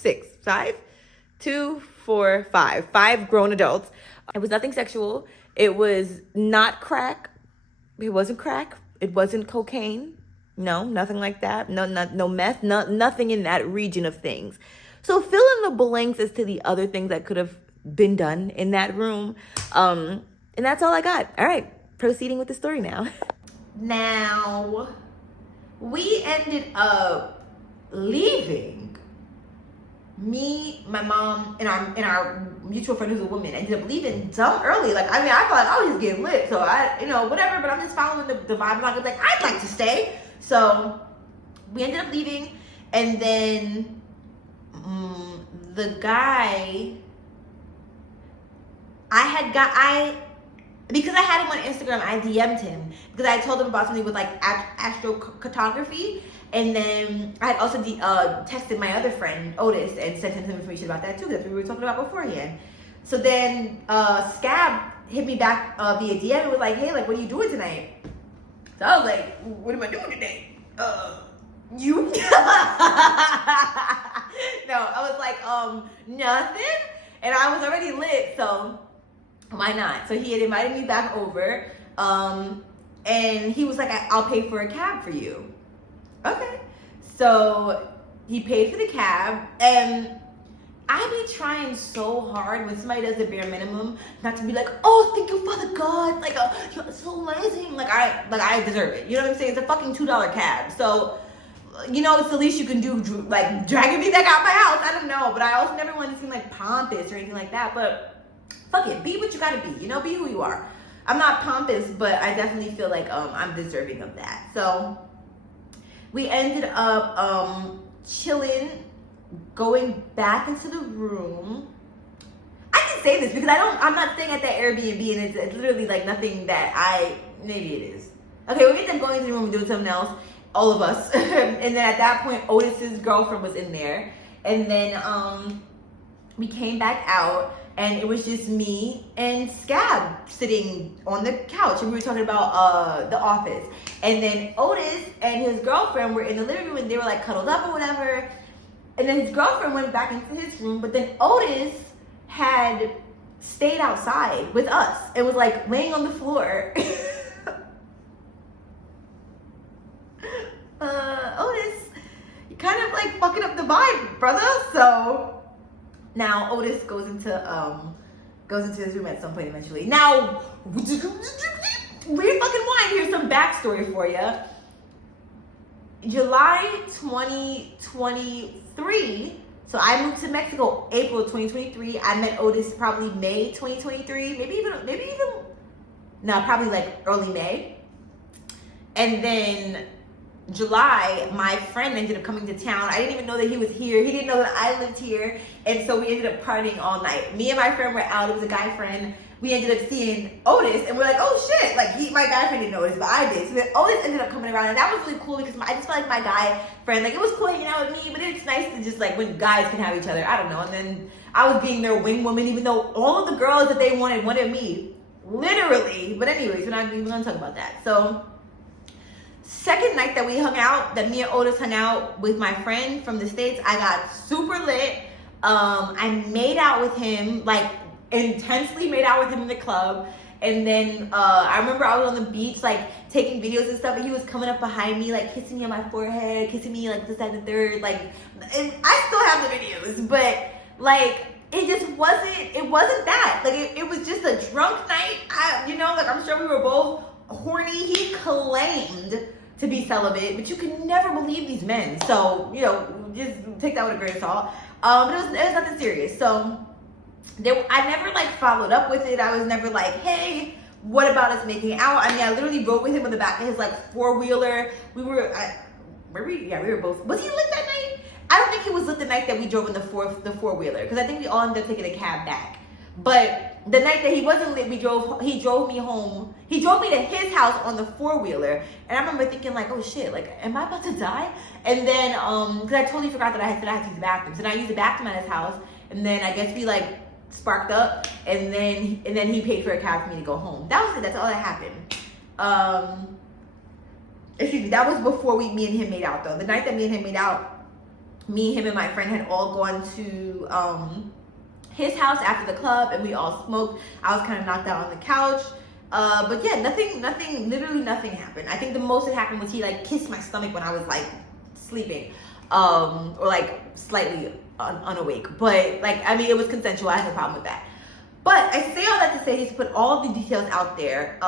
grown adults. It was nothing sexual. It was not crack. It wasn't crack. It wasn't cocaine. No, nothing like that. No meth. Nothing in that region of things. So fill in the blanks as to the other things that could have been done in that room. And that's all I got. All right, proceeding with the story now. Now, we ended up leaving. Me, my mom, and our mutual friend who's a woman ended up leaving dumb early. Like, I mean, I felt like I was just getting lit. So I, you know, whatever, but I'm just following the vibe. And I was like, I'd like to stay. So we ended up leaving. And then the guy, because I had him on Instagram, I DM'd him because I told him about something with like astrocartography. And then I had also texted my other friend, Otis, and sent him some information about that too. That's what we were talking about beforehand. So then Scab hit me back via DM and was like, hey, like, what are you doing tonight? So I was like, what am I doing today? You? No, I was like, nothing. And I was already lit, so why not? So he had invited me back over, and he was like, I'll pay for a cab for you. Okay. So he paid for the cab, and I be trying so hard when somebody does the bare minimum not to be like, oh, thank you, Father God, like, you're so amazing, like I deserve it. You know what I'm saying? It's a fucking $2 cab, so you know it's the least you can do, like dragging me back out my house. I don't know, but I also never want to seem like pompous or anything like that. But fuck it, be what you gotta be. You know, be who you are. I'm not pompous, but I definitely feel like I'm deserving of that. So we ended up chilling, going back into the room. I can say this because I'm not staying at that Airbnb, and it's literally like nothing that maybe it is. Okay, we ended up going to the room and doing something else, all of us. And then at that point, Otis's girlfriend was in there. And then we came back out, and it was just me and Scab sitting on the couch, and we were talking about The Office. And then Otis and his girlfriend were in the living room, and they were like cuddled up or whatever. And then his girlfriend went back into his room, but then Otis had stayed outside with us and was like laying on the floor. Otis, you kind of like fucking up the vibe, brother. So now Otis goes into his room at some point eventually. Now, we fucking want to hear some backstory for you. July 2023. So I moved to Mexico April 2023. I met Otis probably May 2023. Probably like early May. And then July, my friend ended up coming to town. I didn't even know that he was here. He didn't know that I lived here. And so we ended up partying all night. Me and my friend were out. It was a guy friend. We ended up seeing Otis, and we're like, oh shit, like my guy friend didn't know this, but I did. So then Otis ended up coming around, and that was really cool because I just felt like my guy friend, like it was cool hanging out with me, but it's nice to just like when guys can have each other, I don't know. And then I was being their wing woman, even though all of the girls that they wanted me, literally. But anyways, we're not even gonna talk about that. So second night that we hung out, that me and Otis hung out with my friend from the States, I got super lit. I made out with him, like intensely made out with him in the club. And then I remember I was on the beach like taking videos and stuff, and he was coming up behind me like kissing me on my forehead, kissing me like this, that, and the third, like, and I still have the videos, but like it wasn't that, like it was just a drunk night. Like I'm sure we were both horny. He claimed to be celibate, but you can never believe these men, so just take that with a grain of salt. But it was nothing serious. So I never like followed up with it. I was never like, hey, what about us making out? I mean, I literally rode with him on the back of his like four-wheeler. We were both. Was he lit that night? I don't think he was lit the night that we drove in the four-wheeler, because I think we all ended up taking a cab back. But the night that he wasn't lit, he drove me home. He drove me to his house on the four-wheeler, and I remember thinking like, oh shit, like, am I about to die? And then because I totally forgot that I had to use the bathroom. So then I used the bathroom at his house, and then I guess we like sparked up, and then he paid for a cab for me to go home. That was it. That's all that happened. Excuse me. That was before me and him made out, though. The night that me and him made out, me, him, and my friend had all gone to his house after the club, and we all smoked. I was kind of knocked out on the couch. But yeah, literally nothing happened. I think the most that happened was he like kissed my stomach when I was like sleeping, or like slightly unawake. But like, I mean, it was consensual. I had no problem with that. But I say all that to say, just to put all of the details out there.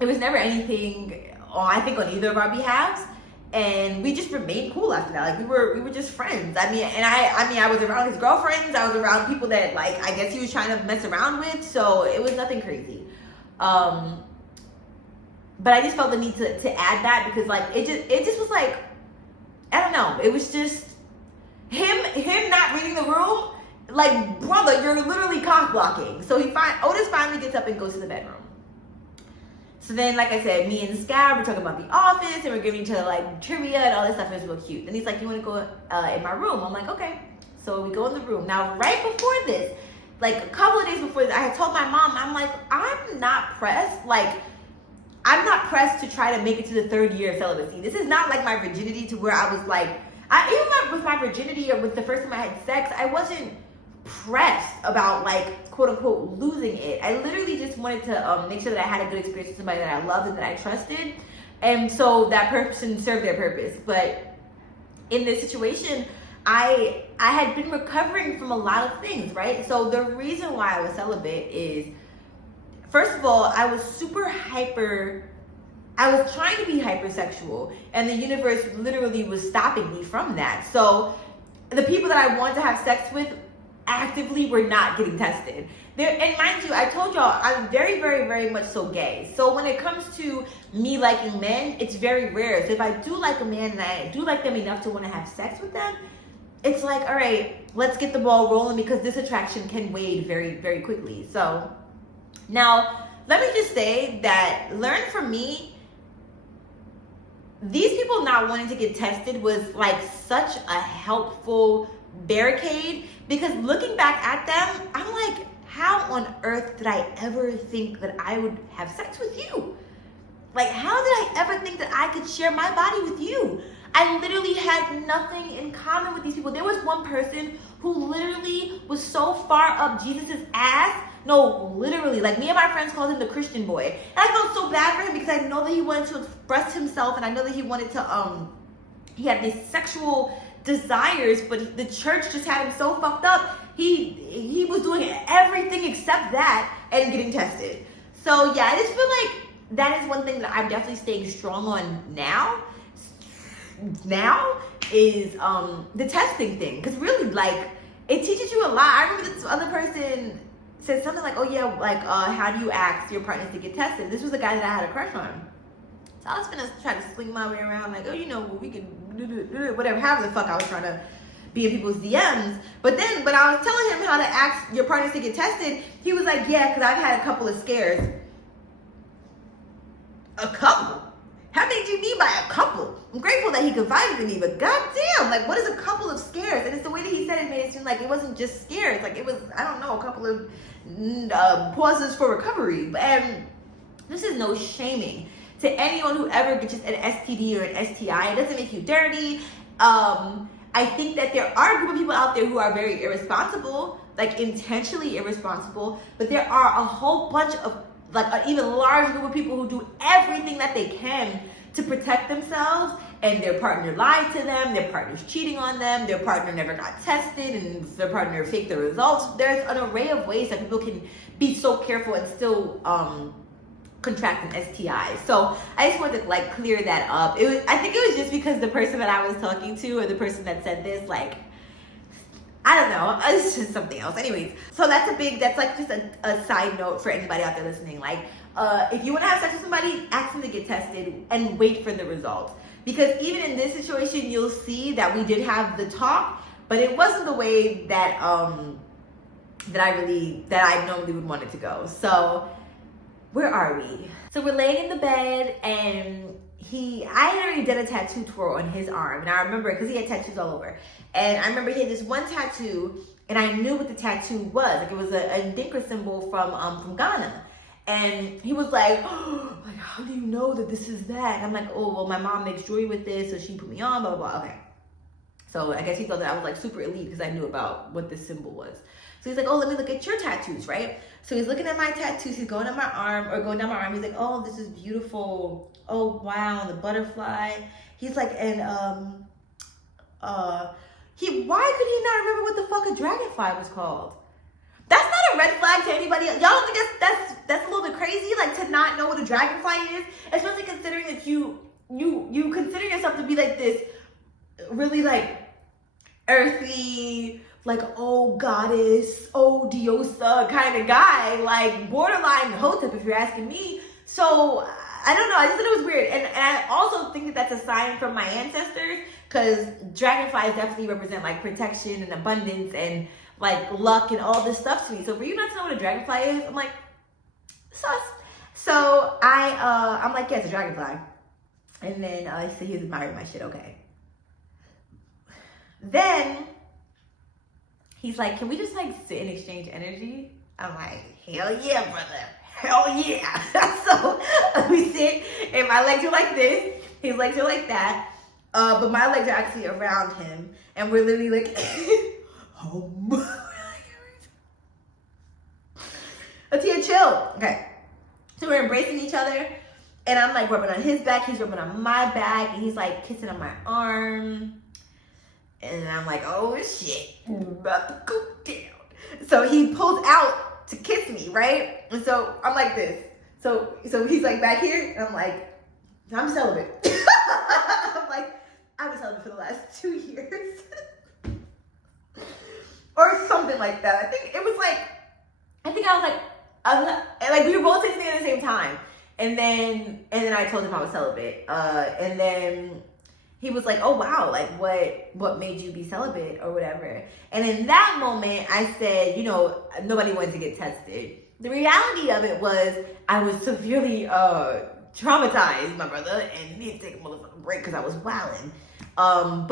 It was never anything, I think, on either of our behalves, and we just remained cool after that. Like we were just friends. I mean, I was around his girlfriends. I was around people that like I guess he was trying to mess around with. So it was nothing crazy. But I just felt the need to add that because like it just was like, I don't know. It was just him not reading the room. Like, brother, you're literally cock blocking. So Otis finally gets up and goes to the bedroom. So then, like I said, me and Scab were talking about The Office, and we're giving each other like trivia and all this stuff. It was real cute. And he's like, you want to go in my room? I'm like, okay. So we go in the room. Now, right before this, like a couple of days before this, I had told my mom, I'm like, I'm not pressed. Like, I'm not pressed to try to make it to the third year of celibacy. This is not like my virginity to where I was like, Even with my virginity or with the first time I had sex, I wasn't pressed about like quote unquote losing it. I literally just wanted to make sure that I had a good experience with somebody that I loved and that I trusted, and so that person served their purpose. But in this situation, I had been recovering from a lot of things, right? So the reason why I was celibate is, first of all, I was trying to be hypersexual, and the universe literally was stopping me from that. So the people that I wanted to have sex with actively were not getting tested. And mind you, I told y'all, I'm very, very, very much so gay. So when it comes to me liking men, it's very rare. So if I do like a man and I do like them enough to want to have sex with them, it's like, all right, let's get the ball rolling, because this attraction can wane very, very quickly. So now, let me just say that learn from me, these people not wanting to get tested was like such a helpful barricade, because looking back at them, I'm like, how on earth did I ever think that I would have sex with you? Like, how did I ever think that I could share my body with you? I literally had nothing in common with these people. There was one person who literally was so far up Jesus's ass. No, literally, like me and my friends called him the Christian boy. And I felt so bad for him, because I know that he wanted to express himself, and I know that he wanted to, he had these sexual desires, but the church just had him so fucked up. He was doing everything except that and getting tested. So yeah, I just feel like that is one thing that I'm definitely staying strong on now is the testing thing, because really, like, it teaches you a lot. I remember this other person said something like, oh yeah, like how do you ask your partners to get tested? This was a guy that I had a crush on. So I was gonna try to swing my way around like, oh, you know, we can do whatever, however the fuck I was trying to be in people's DMs. But then, when I was telling him how to ask your partners to get tested, he was like, yeah, because I've had a couple of scares. A couple? How many do you mean by a couple? I'm grateful that he confided in me, but goddamn, like, what is a couple of scares? And it's the way that he said it made it seem like it wasn't just scares. Like, it was, I don't know, a couple of pauses for recovery. And this is no shaming to anyone who ever gets just an STD or an STI. It doesn't make you dirty. I think that there are a group of people out there who are very irresponsible, like intentionally irresponsible, but there are a whole bunch of, like, an even larger group of people who do everything that they can to protect themselves, and their partner lied to them, their partner's cheating on them, their partner never got tested, and their partner faked the results. There's an array of ways that people can be so careful and still contract an STI. So I just wanted to like clear that up. I think it was just because the person that I was talking to, or the person that said this, like, I don't know, it's just something else. Anyways, so that's like just a side note for anybody out there listening. Like, if you want to have sex with somebody, ask them to get tested and wait for the results. Because even in this situation, you'll see that we did have the talk, but it wasn't the way that I normally would want it to go. So where are we? So we're laying in the bed, and I had already done a tattoo twirl on his arm, and I remember because he had tattoos all over. And I remember he had this one tattoo, and I knew what the tattoo was. Like, it was a Dinka symbol from Ghana. And he was like, oh, like, how do you know that this is that? And I'm like, oh, well, my mom makes jewelry with this, so she put me on, blah, blah, blah. Okay. So I guess he thought that I was like super elite because I knew about what this symbol was. So he's like, oh, let me look at your tattoos, right? So he's looking at my tattoos. He's going down my arm. He's like, oh, this is beautiful. Oh, wow, the butterfly. He's like, and why could he not remember what the fuck a dragonfly was called? That's not a red flag to anybody else. Y'all don't think that's a little bit crazy, like, to not know what a dragonfly is, especially considering that you consider yourself to be like this really like earthy, like, oh goddess, oh diosa kind of guy, like borderline hotep if you're asking me. So I don't know, I just thought it was weird. And I also think that that's a sign from my ancestors, because dragonflies definitely represent like protection and abundance and like luck and all this stuff to me. So for you not to know what a dragonfly is, I'm like, sus. So I'm like, yeah, it's a dragonfly. And then so he was admiring my shit, okay. Then he's like, can we just like sit and exchange energy? I'm like, hell yeah, brother. Hell yeah. So we sit, and my legs are like this, his legs are like that. but my legs are actually around him, and we're literally like, Atiya, chill. Okay. So we're embracing each other, and I'm like rubbing on his back, he's rubbing on my back, and he's like kissing on my arm. And I'm like, oh shit, I'm about to go down. So he pulls out to kiss me, right? And so I'm like this. So he's like back here, and I'm like, I'm celibate. I'm like, I've been celibate for the last 2 years. Or something like that. I think I was like, we were both texting at the same time. And then I told him I was celibate. And then he was like, oh wow, like what made you be celibate or whatever. And in that moment, I said, nobody wanted to get tested. The reality of it was I was severely traumatized, my brother, and needed to take a motherfucking break because I was wilding. And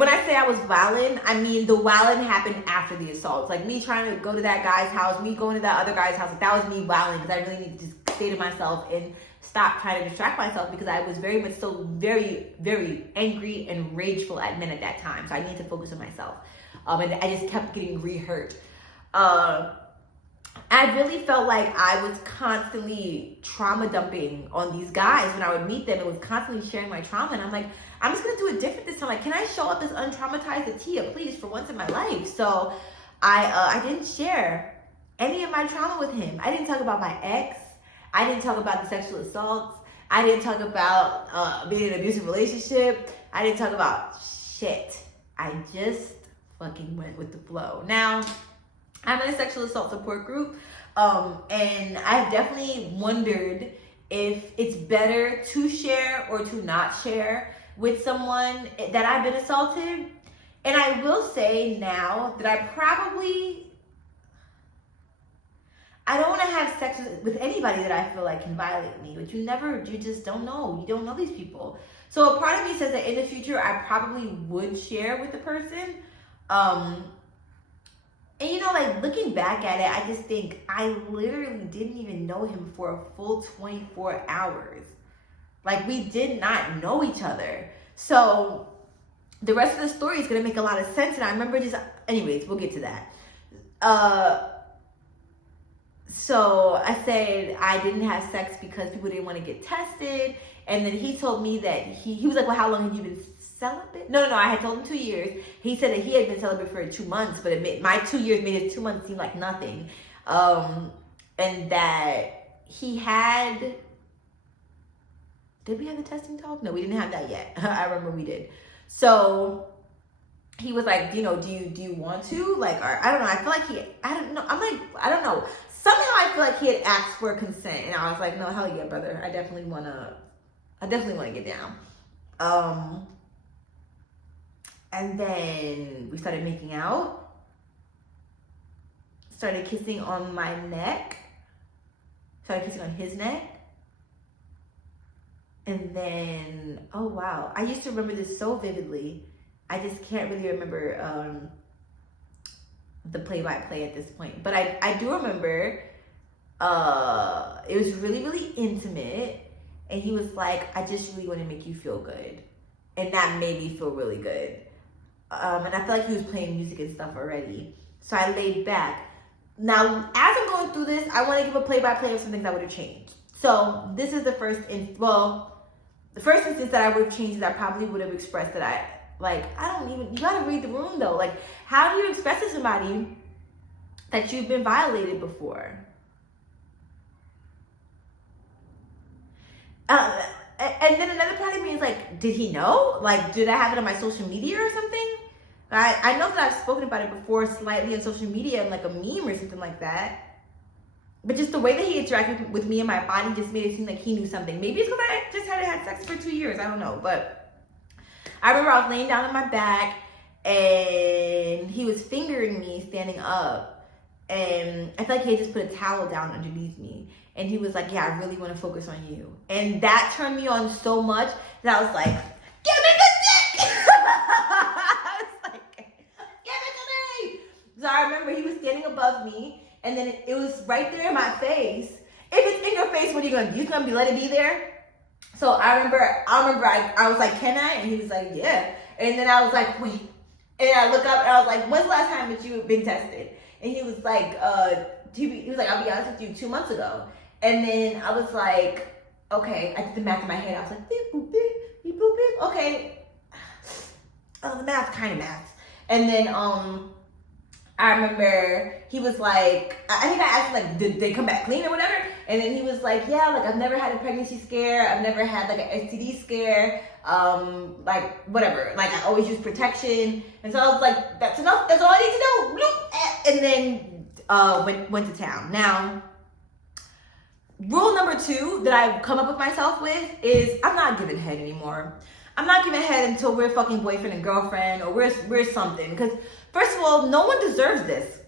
when I say I was wilding, I mean the wilding happened after the assault. Like me trying to go to that guy's house, me going to that other guy's house, like that was me wilding because I really needed to just stay to myself and stop trying to distract myself because I was very much so very, very angry and rageful at men at that time. So I needed to focus on myself. And I just kept getting re-hurt. I really felt like I was constantly trauma dumping on these guys when I would meet them. It was constantly sharing my trauma. And I'm like, I'm just going to do it different this time. Like, can I show up as untraumatized Atiya, please, for once in my life? So I didn't share any of my trauma with him. I didn't talk about my ex. I didn't talk about the sexual assaults. I didn't talk about being in an abusive relationship. I didn't talk about shit. I just fucking went with the flow. Now, I'm in a sexual assault support group, and I've definitely wondered if it's better to share or to not share with someone that I've been assaulted. And I will say now that I don't want to have sex with anybody that I feel like can violate me, but you just don't know. You don't know these people. So a part of me says that in the future, I probably would share with the person. And like looking back at it, I just think I literally didn't even know him for a full 24 hours. Like we did not know each other. So the rest of the story is going to make a lot of sense. And I remember anyways, we'll get to that. So I said I didn't have sex because people didn't want to get tested. And then he told me that he was like, well, how long have you been celibate? No, I had told him 2 years. He said that he had been celibate for 2 months, but my 2 years made his 2 months seem like nothing. And that he had, did we have the testing talk? No, we didn't have that yet. I remember we did. So he was like, do you want to? Like, or I don't know. I feel like I don't know. I'm like, I don't know. Somehow I feel like he had asked for consent, and I was like, no, hell yeah, brother. I definitely want to get down. And then we started making out, started kissing on my neck, started kissing on his neck. And then, oh wow, I used to remember this so vividly. I just can't really remember the play-by-play at this point. But I do remember it was really, really intimate. And he was like, I just really want to make you feel good. And that made me feel really good. And I feel like he was playing music and stuff already. So I laid back. Now, as I'm going through this, I want to give a play-by-play of some things I would have changed. So this is the first instance that I would have changed, that I probably would have expressed that you gotta read the room though. Like, how do you express to somebody that you've been violated before? And then another part of me is like, did he know? Like, did I have it on my social media or something? I know that I've spoken about it before slightly on social media in like a meme or something like that. But just the way that he interacted with me and my body just made it seem like he knew something. Maybe it's because I just hadn't had sex for 2 years. I don't know. But I remember I was laying down on my back and he was fingering me standing up. And I felt like he had just put a towel down underneath me. And he was like, yeah, I really want to focus on you. And that turned me on so much that I was like, give me the dick! I was like, give it to me! So I remember he was standing above me, and then it was right there in my face. If it's in your face, what are you going to do? You're going to let it be there? So I remember I was like, can I? And he was like, yeah. And then I was like, wait. And I look up and I was like, when's the last time that you have been tested? And he was like, he was like, I'll be honest with you, 2 months ago. And then I was like, okay. I did the math in my head. I was like, beep, boop, beep, beep, boop, beep. Okay. Oh, the math kind of math. And then I remember he was like, I think I asked him, like, did they come back clean or whatever? And then he was like, yeah, like, I've never had a pregnancy scare. I've never had, like, an STD scare. Like, whatever. Like, I always use protection. And so I was like, that's enough. That's all I need to know. And then went to town. Now, rule number 2 that I've come up with myself with is I'm not giving head anymore. I'm not giving head until we're fucking boyfriend and girlfriend or we're something. Because first of all, no one deserves this.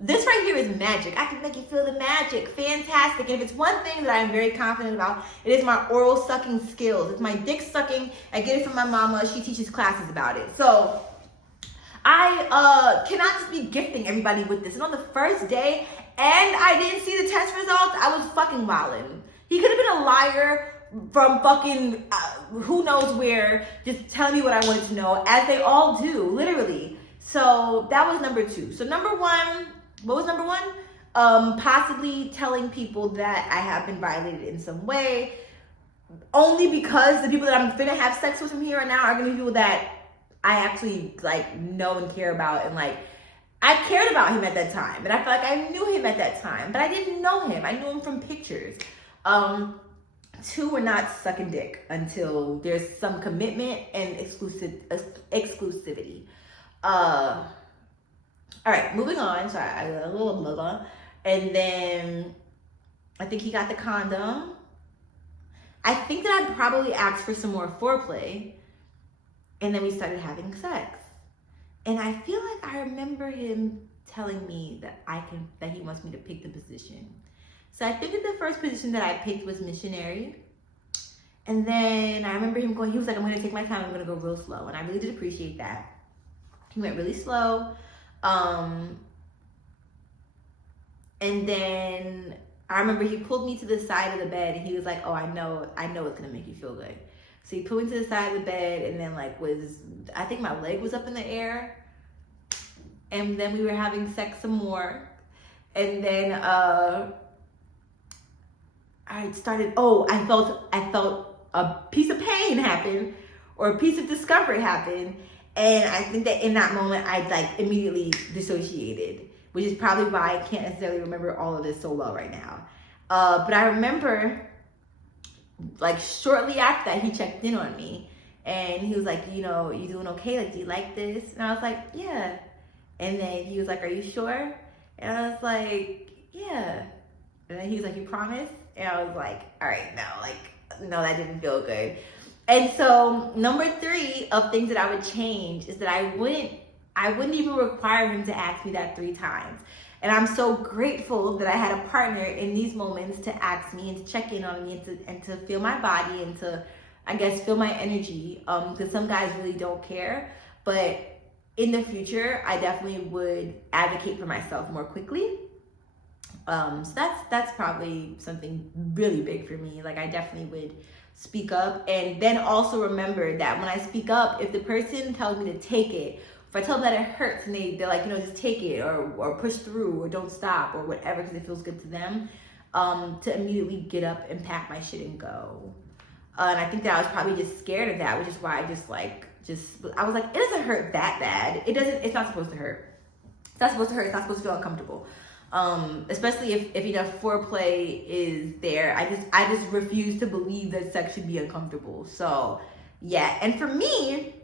This right here is magic. I can make you feel the magic. Fantastic. And if it's one thing that I'm very confident about, it is my oral sucking skills. It's my dick sucking. I get it from my mama. She teaches classes about it. So I cannot just be gifting everybody with this. And on the first day, and I didn't see the test results, I was fucking wildin'. He could have been a liar from fucking who knows where, just telling me what I wanted to know, as they all do, literally. So that was number 2. So number 1, what was number 1? Possibly telling people that I have been violated in some way, only because the people that I'm gonna have sex with from here on out are gonna be people that I actually like know and care about, and like I cared about him at that time, and I feel like I knew him at that time, but I didn't know him. I knew him from pictures. 2, we're not sucking dick until there's some commitment and exclusivity. All right, moving on. Sorry, I got a little blah blah. And then I think he got the condom. I think that I'd probably asked for some more foreplay, and then we started having sex. And I feel like I remember him telling me that he wants me to pick the position. So I think that the first position that I picked was missionary. And then I remember him going, he was like, I'm going to take my time. I'm going to go real slow. And I really did appreciate that. He went really slow. And then I remember he pulled me to the side of the bed and he was like, oh, I know it's going to make you feel good. So he put me to the side of the bed and then I think my leg was up in the air. And then we were having sex some more. And then I felt a piece of pain happen or a piece of discomfort happen. And I think that in that moment, I like immediately dissociated, which is probably why I can't necessarily remember all of this so well right now. But I remember like shortly after that, he checked in on me and he was like, you doing okay? Like, do you like this? And I was like, yeah. And then he was like, are you sure? And I was like, yeah. And then he was like, you promise? And I was like, all right, no, that didn't feel good. And so number 3 of things that I would change is that I wouldn't even require him to ask me that 3 times. And I'm so grateful that I had a partner in these moments to ask me and to check in on me and to feel my body and to, I guess, feel my energy. Because some guys really don't care. But in the future, I definitely would advocate for myself more quickly. So that's probably something really big for me. Like I definitely would speak up, and then also remember that when I speak up, if the person tells me to take it, if I tell them that it hurts and they're like, just take it or push through or don't stop or whatever because it feels good to them, to immediately get up and pack my shit and go. And I think that I was probably just scared of that, which is why I I was like, it doesn't hurt that bad. It's not supposed to hurt. It's not supposed to hurt. It's not supposed to feel uncomfortable. Especially if enough foreplay is there. I just refuse to believe that sex should be uncomfortable. So yeah. And for me,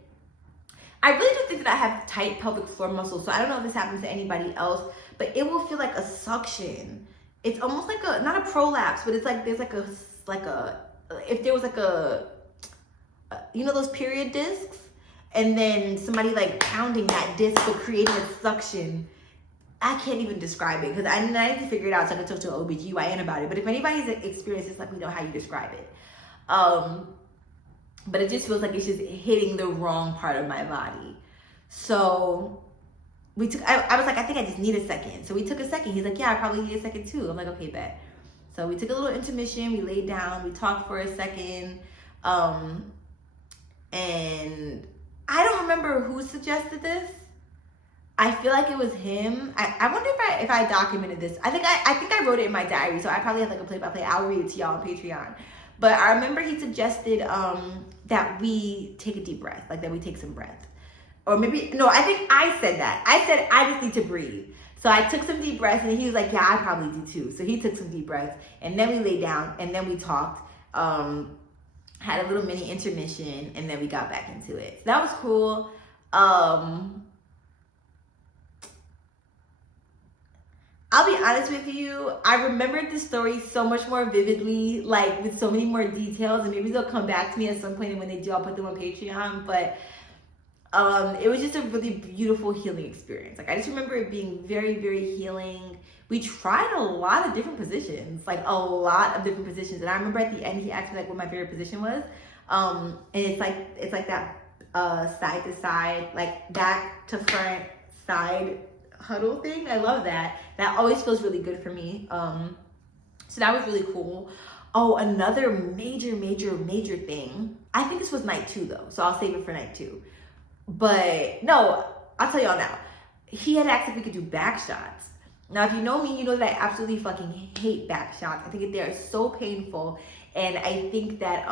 I really do think that I have tight pelvic floor muscles. So I don't know if this happens to anybody else, but it will feel like a suction. It's almost like not a prolapse, but it's like there's if there was like those period discs, and then somebody like pounding that disc but creating a suction. I can't even describe it because I need to figure it out so I can talk to an OBGYN about it. But if anybody's experienced this, let me know how you describe it. But it just feels like it's just hitting the wrong part of my body. So I was like, I think I just need a second. So we took a second. He's like, yeah, I probably need a second too. I'm like, okay, bet. So we took a little intermission, we laid down, we talked for a second, and I don't remember who suggested this. I feel like it was him. I wonder if I documented this. I think I wrote it in my diary, so I probably have like a play-by-play. I'll read it to y'all on Patreon. But I remember he suggested that we take a deep breath, like that we take some breath. Or maybe, no, I think I said that. I said, I just need to breathe. So I took some deep breaths, and he was like, yeah, I probably do too. So he took some deep breaths, and then we laid down, and then we talked, had a little mini intermission, and then we got back into it. So that was cool. I'll be honest with you, I remembered the story so much more vividly, like with so many more details, and maybe they'll come back to me at some point, and when they do, I'll put them on Patreon. But it was just a really beautiful healing experience. Like, I just remember it being very, very healing. We tried a lot of different positions, like a lot of different positions. And I remember at the end, he asked me like what my favorite position was. And it's like that side to side, like back to front side huddle thing. I love that. That always feels really good for me. So that was really cool. Oh, another major thing. I think this was night 2 though, so I'll save it for night 2. But no, I'll tell y'all now. He had asked if we could do back shots. Now, if you know me, you know that I absolutely fucking hate back shots. I think they are so painful, and I think that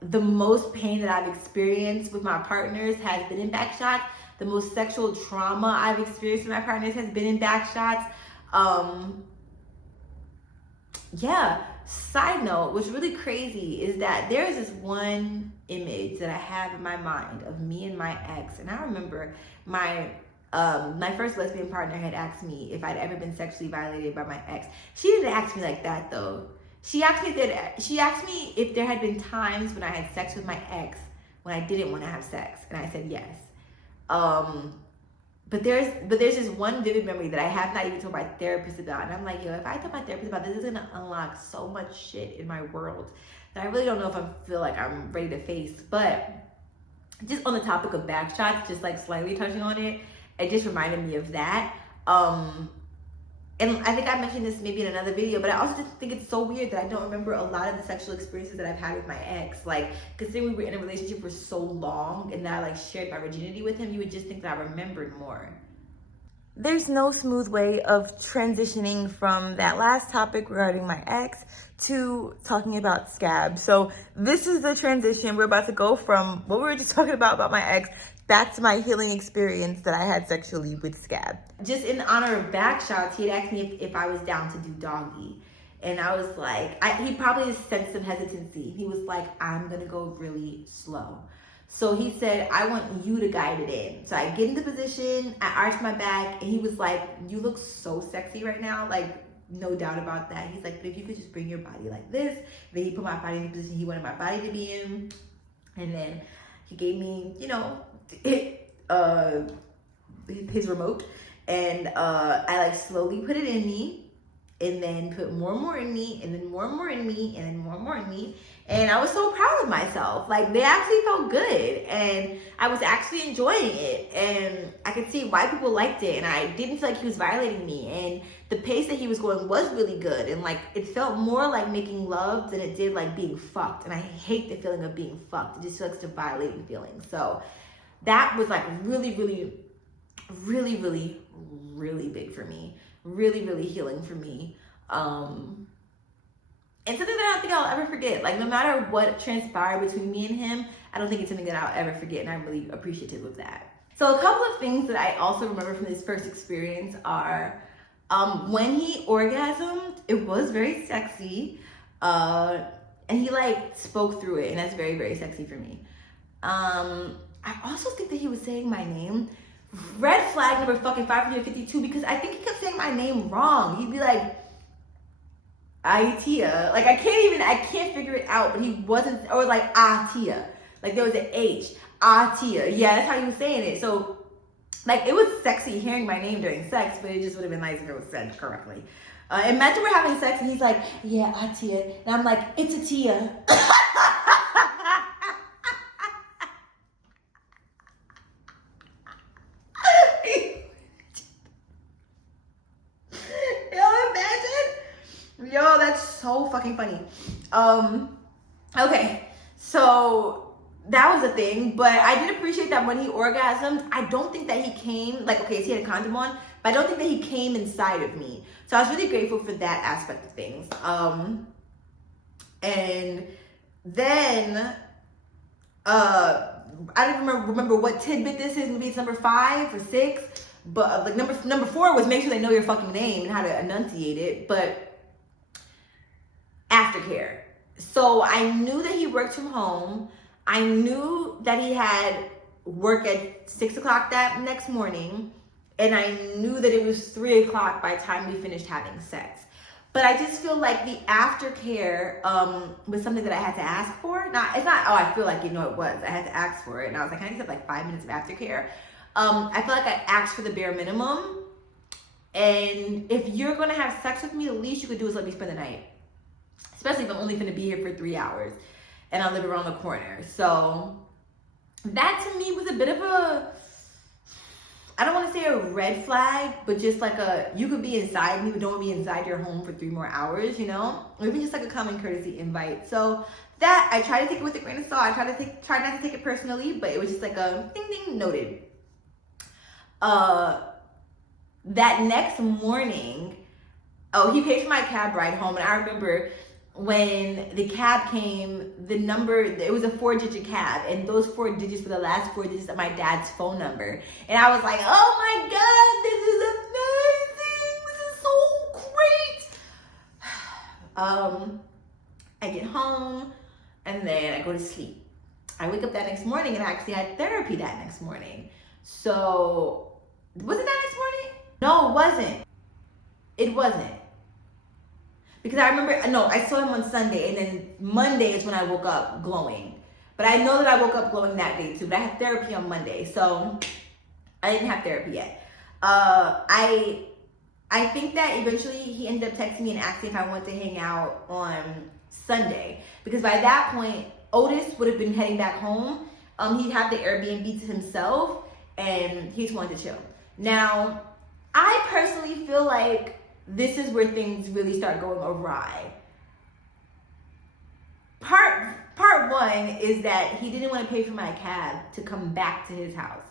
the most pain that I've experienced with my partners has been in back shots. The most sexual trauma I've experienced with my partners has been in back shots. Yeah. Side note, what's really crazy is that there's this one image that I have in my mind of me and my ex, and I remember my first lesbian partner had asked me if I'd ever been sexually violated by my ex. She didn't ask me like that though. She asked me if there had been times when I had sex with my ex when I didn't want to have sex, and I said yes. But there's this one vivid memory that I have not even told my therapist about. And I'm like, yo, if I tell my therapist about this, is gonna unlock so much shit in my world that I really don't know if I feel like I'm ready to face. But just on the topic of back shots, just like slightly touching on it, it just reminded me of that. And I think I mentioned this maybe in another video, but I also just think it's so weird that I don't remember a lot of the sexual experiences that I've had with my ex. Like, considering we were in a relationship for so long and that I like shared my virginity with him, you would just think that I remembered more. There's no smooth way of transitioning from that last topic regarding my ex to talking about scab. So this is the transition. We're about to go from what we were just talking about my ex back to my healing experience that I had sexually with scab. Just in honor of back shots, he had asked me if I was down to do doggy. And I was like, he probably just sensed some hesitancy. He was like, I'm gonna go really slow. So he said, I want you to guide it in. So I get into position, I arch my back, and he was like, you look so sexy right now. Like, no doubt about that. He's like, but if you could just bring your body like this. Then he put my body in the position he wanted my body to be in. And then he gave me, his remote, and I like slowly put it in me, and then put more and more in me, and then more and more in me, and then more and more in me. And I was so proud of myself. Like, they actually felt good, and I was actually enjoying it, and I could see why people liked it, and I didn't feel like he was violating me, and the pace that he was going was really good, and like, it felt more like making love than it did like being fucked, and I hate the feeling of being fucked. It just feels like a violating feeling. So that was like really big for me, really healing for me. And something that I don't think I'll ever forget. Like, no matter what transpired between me and him, I don't think it's something that I'll ever forget, and I'm really appreciative of that. So a couple of things that I also remember from this first experience are when he orgasmed, it was very sexy, and he like spoke through it, and that's very sexy for me. I also think that he was saying my name. Red flag number fucking 552, because I think he kept saying my name wrong. He'd be like, Aitia. Like, I can't figure it out, but he wasn't, or like Atia. Like, there was an H. Atia. Yeah, that's how he was saying it. So, like, it was sexy hearing my name during sex, but it just would have been nice if it was said correctly. Imagine we're having sex and he's like, yeah, Atia. And I'm like, it's a Tia. Okay, so that was a thing, but I did appreciate that when he orgasmed, I don't think that he came, like, okay, so he had a condom on, but I don't think that he came inside of me. So I was really grateful for that aspect of things. And then, I don't remember what tidbit this is. Maybe it's number 5 or 6, but like number 4 was make sure they know your fucking name and how to enunciate it, but aftercare. So I knew that he worked from home. I knew that he had work at 6 o'clock that next morning. And I knew that it was 3 o'clock by the time we finished having sex. But I just feel like the aftercare was something that I had to ask for. It's not, oh, I feel like, it was. I had to ask for it. And I was like, can I just have like 5 minutes of aftercare? I feel like I asked for the bare minimum. And if you're going to have sex with me, the least you could do is let me spend the night. Especially if I'm only going to be here for 3 hours and I live around the corner. So that to me was a bit of a, I don't want to say a red flag, but just like you could be inside me, but don't be inside your home for 3 more hours, Or even just like a common courtesy invite. So that, I try to take it with a grain of salt. I try not to take it personally, but it was just like a ding ding noted. That next morning, he paid for my cab ride home, and I remember when the cab came, the number, it was a 4-digit cab, and those 4 digits were the last 4 digits of my dad's phone number. And I was like, oh my God, this is amazing. This is so great. I get home, and then I go to sleep. I wake up that next morning, and I actually had therapy that next morning. So, was it that next morning? No, it wasn't. It wasn't. Because I remember, I saw him on Sunday, and then Monday is when I woke up glowing. But I know that I woke up glowing that day too, but I had therapy on Monday, so I didn't have therapy yet. I think that eventually he ended up texting me and asking if I wanted to hang out on Sunday. Because by that point, Otis would have been heading back home. He'd have the Airbnb to himself, and he just wanted to chill. Now, I personally feel like this is where things really start going awry. Part 1 is that he didn't want to pay for my cab to come back to his house.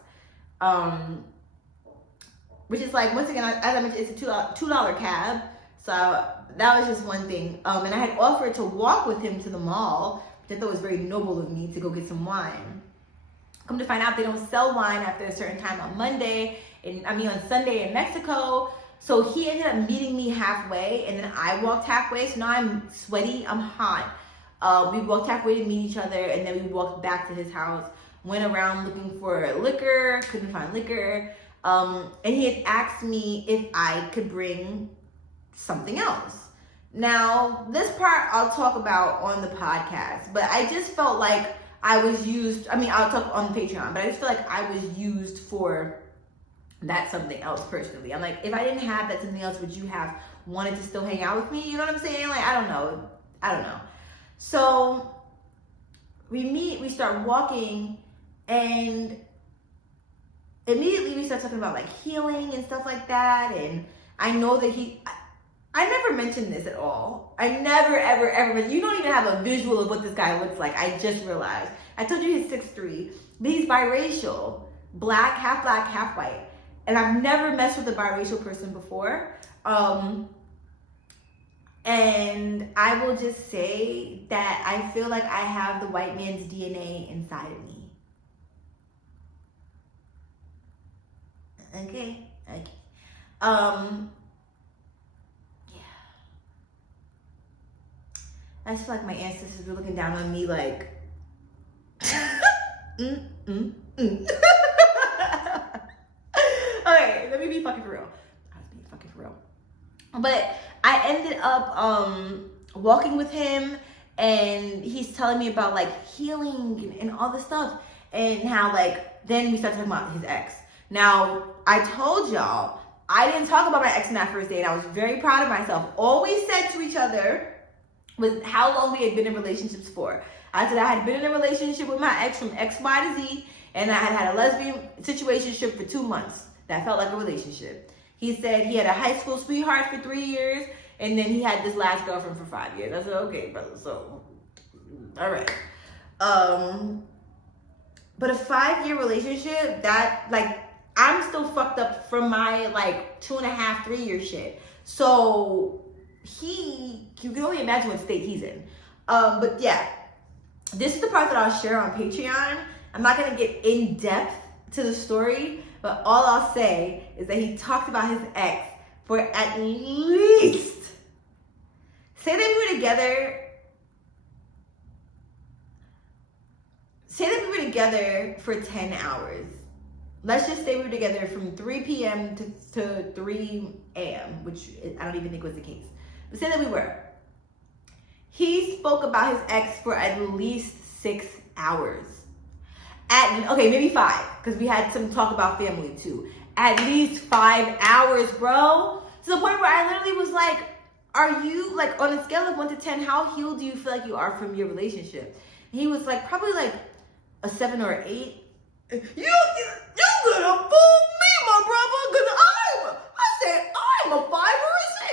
Which is like, once again, as I mentioned, it's a $2 cab. So that was just one thing. And I had offered to walk with him to the mall, which I thought was very noble of me, to go get some wine. Come to find out, they don't sell wine after a certain time on on Sunday in Mexico. So he ended up meeting me halfway, and then I walked halfway. So now I'm sweaty, I'm hot. We walked halfway to meet each other, and then we walked back to his house. Went around looking for liquor, couldn't find liquor. And he had asked me if I could bring something else. Now, this part I'll talk about on the podcast, but I just felt like I was used. I'll talk on Patreon, but I just feel like I was used for that something else personally. I'm like, if I didn't have that something else, would you have wanted to still hang out with me? You know what I'm saying? Like, I don't know. So we meet, we start walking, and immediately we start talking about like healing and stuff like that. And I know that I never mentioned this at all. I never, ever, you don't even have a visual of what this guy looks like. I just realized. I told you he's 6'3", but he's biracial. Black, half white. And I've never messed with a biracial person before. And I will just say that I feel like I have the white man's DNA inside of me. Okay. Yeah. I just feel like my ancestors were looking down on me like, Okay, let me be fucking for real. I was being fucking for real. But I ended up walking with him, and he's telling me about like healing and all this stuff, and how like then we started talking about his ex. Now, I told y'all I didn't talk about my ex on that first day, and I was very proud of myself. All we said to each other was how long we had been in relationships for. I said I had been in a relationship with my ex from X, Y to Z, and I had a lesbian situationship for 2 months. That felt like a relationship. He said he had a high school sweetheart for 3 years, And then he had this last girlfriend for 5 years. I said, okay, brother, so, all right. But a 5-year relationship, that, like, I'm still fucked up from my, like, 2.5, 3-year shit. So, you can only imagine what state he's in. But yeah, this is the part that I'll share on Patreon. I'm not going to get in depth to the story, but all I'll say is that he talked about his ex for at least, say that we were together for 10 hours. Let's just say we were together from 3 p.m. to 3 a.m., which I don't even think was the case. But say that we were. He spoke about his ex for at least 6 hours. Okay, maybe 5, because we had some talk about family too. At least 5 hours, bro. To the point where I literally was like, are you, like, on a scale of 1 to 10, how healed do you feel like you are from your relationship? And he was like, probably like a 7 or 8. You gonna fool me, my brother, because I'm a 5 or a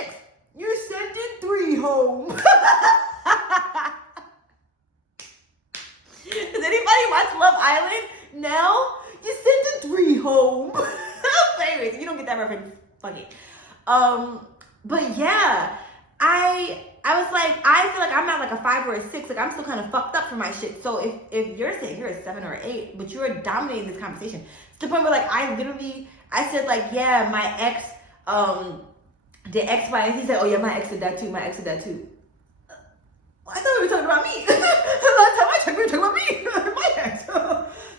6. You're sending 3 home. Does anybody watch Love Island? No? You sending 3 home. Anyways, you don't get that reference. Funny. But yeah, I was like, I feel like I'm not like a 5 or a 6. Like, I'm still kind of fucked up for my shit. So if you're saying you're a 7 or 8, but you're dominating this conversation, to the point where, like, I said, like, yeah, my ex, the ex, and he said, oh yeah, my ex did that too. I thought we were talking about me. Last time I checked, we were talking about me. My ex.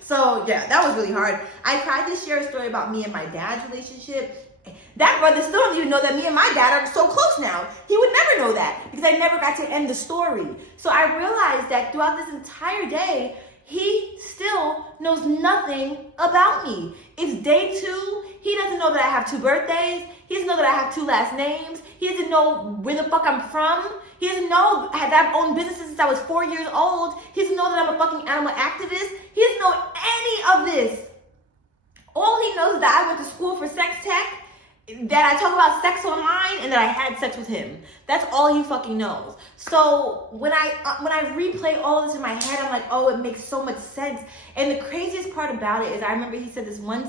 So yeah, that was really hard. I tried to share a story about me and my dad's relationship. That brother still don't even know that me and my dad are so close now. He would never know that because I never got to end the story. So I realized that throughout this entire day, he still knows nothing about me. It's day 2. He doesn't know that I have 2 birthdays. He doesn't know that I have 2 last names. He doesn't know where the fuck I'm from. He doesn't know that I've owned businesses since I was 4 years old. He doesn't know that I'm a fucking animal activist. He doesn't know any of this. All he knows is that I went to school for sex tech, that I talk about sex online, and that I had sex with him. That's all he fucking knows. So when I replay all of this in my head, I'm like, oh, it makes so much sense. And the craziest part about it is, I remember he said this one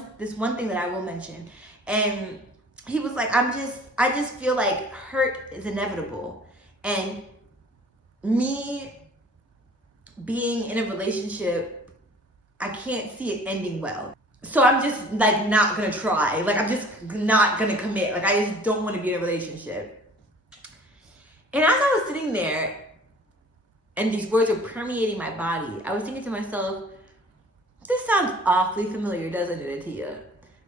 thing that I will mention, and he was like, I just feel like hurt is inevitable, and me being in a relationship, I can't see it ending well. So I'm just, like, not gonna try. Like, I'm just not gonna commit. Like, I just don't want to be in a relationship. And as I was sitting there and these words were permeating my body, I was thinking to myself, this sounds awfully familiar, doesn't it, Atiya?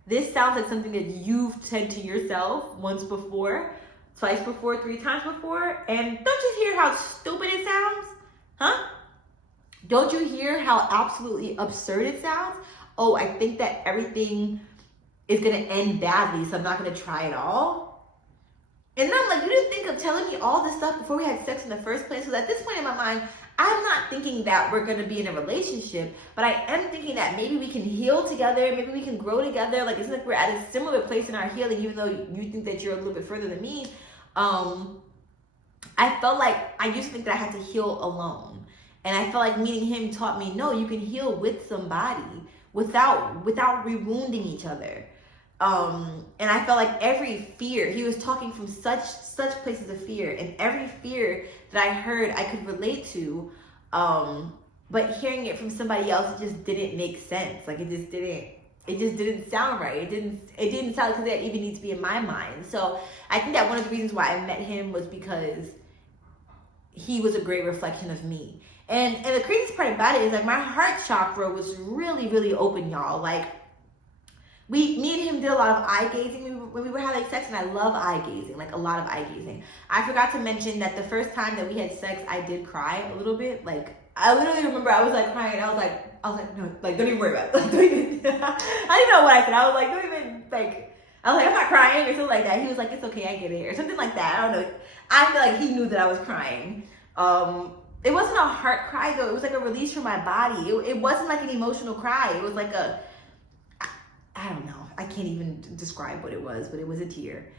This sounds like something that you've said to yourself once before, twice before, 3 times before. And don't you hear how stupid it sounds? Huh? Don't you hear how absolutely absurd it sounds? Oh, I think that everything is going to end badly, so I'm not going to try at all. And then I'm like, you didn't think of telling me all this stuff before we had sex in the first place? Because at this point in my mind, I'm not thinking that we're going to be in a relationship, but I am thinking that maybe we can heal together, maybe we can grow together. Like, it's like we're at a similar place in our healing, even though you think that you're a little bit further than me. I felt like I used to think that I had to heal alone. And I felt like meeting him taught me, no, you can heal with somebody without re-wounding each other. And I felt like every fear, he was talking from such places of fear, and every fear that I heard I could relate to, but hearing it from somebody else, it just didn't make sense. Like, it just didn't sound right. It didn't sound like that even needs to be in my mind. So I think that one of the reasons why I met him was because he was a great reflection of me. And the craziest part about it is, like, my heart chakra was really, really open, y'all. Like, me and him did a lot of eye gazing when we were having sex, and I love eye gazing, like a lot of eye gazing. I forgot to mention that the first time that we had sex, I did cry a little bit. Like, I literally remember I was like crying. I was like, no, like, don't even worry about it. Like, don't even, I didn't know what I said. I was like, don't even, like, I was like, I'm not crying or something like that. He was like, it's okay, I get it, or something like that. I don't know. I feel like he knew that I was crying. It wasn't a heart cry though. It was like a release from my body. It wasn't like an emotional cry. It was like I don't know. I can't even describe what it was, but it was a tear.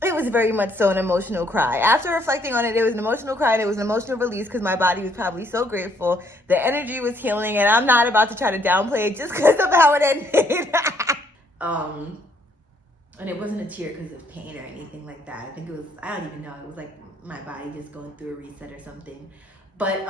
it was very much so an emotional cry. After reflecting on it, it was an emotional cry and it was an emotional release because my body was probably so grateful. The energy was healing, and I'm not about to try to downplay it just because of how it ended. And it wasn't a tear because of pain or anything like that. I think it was, I don't even know. It was like my body just going through a reset or something. But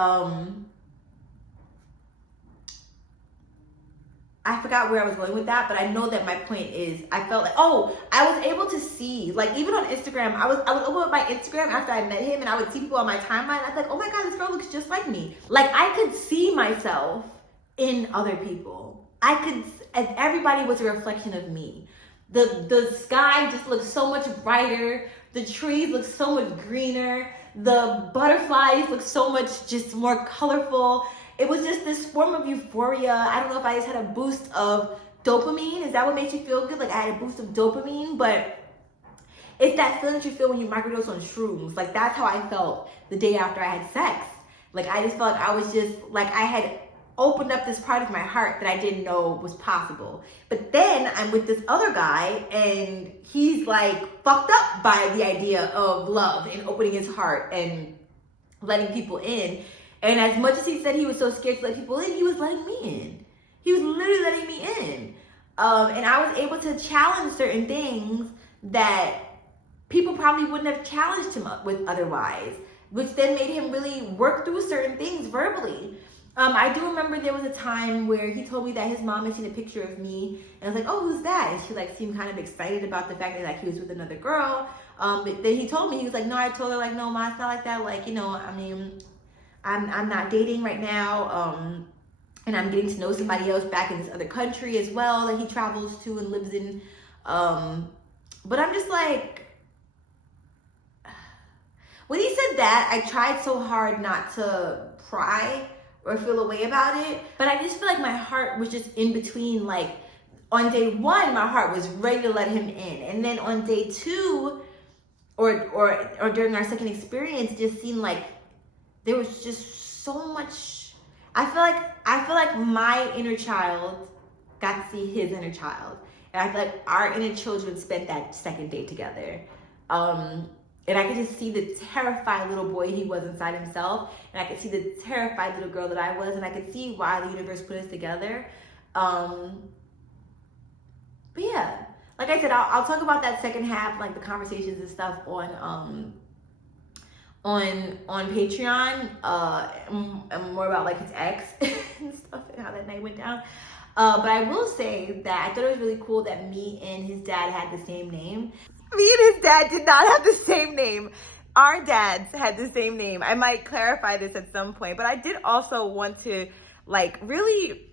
I forgot where I was going with that, but I know that my point is, I felt like, I was able to see, like, even on Instagram, I would open up my Instagram after I met him, and I would see people on my timeline. I was like, oh my God, this girl looks just like me. Like, I could see myself in other people. As everybody was a reflection of me. The sky just looked so much brighter. The trees looked so much greener. The butterflies looked so much just more colorful. It was just this form of euphoria. I don't know if I just had a boost of dopamine. Is that what makes you feel good? Like, I had a boost of dopamine, but it's that feeling that you feel when you microdose on shrooms. Like, that's how I felt the day after I had sex. Like, I just felt like I was just, like, I had opened up this part of my heart that I didn't know was possible. But then I'm with this other guy, and he's like fucked up by the idea of love and opening his heart and letting people in. And as much as he said he was so scared to let people in, he was letting me in. He was literally letting me in. And I was able to challenge certain things that people probably wouldn't have challenged him with otherwise, which then made him really work through certain things verbally. I do remember there was a time where he told me that his mom had seen a picture of me, and I was like, oh, who's that? And she like seemed kind of excited about the fact that like he was with another girl. But then he told me, he was like, no, I told her like, no, ma, it's not like that. Like, you know, I mean, I'm not dating right now. And I'm getting to know somebody else back in this other country as well that he travels to and lives in. But I'm just like, when he said that, I tried so hard not to cry or feel a way about it, but I just feel like my heart was just in between. Like, on day one, my heart was ready to let him in, and then on day two, or during our second experience, just seemed like there was just so much. I feel like my inner child got to see his inner child, and I feel like our inner children spent that second day together. And I could just see the terrified little boy he was inside himself. And I could see the terrified little girl that I was. And I could see why the universe put us together. But yeah, like I said, I'll talk about that second half, like the conversations and stuff on Patreon. And more about like his ex and stuff and how that night went down. But I will say that I thought it was really cool that me and his dad had the same name. Me and his dad did not have the same name. Our dads had the same name. I might clarify this at some point, but I did also want to like really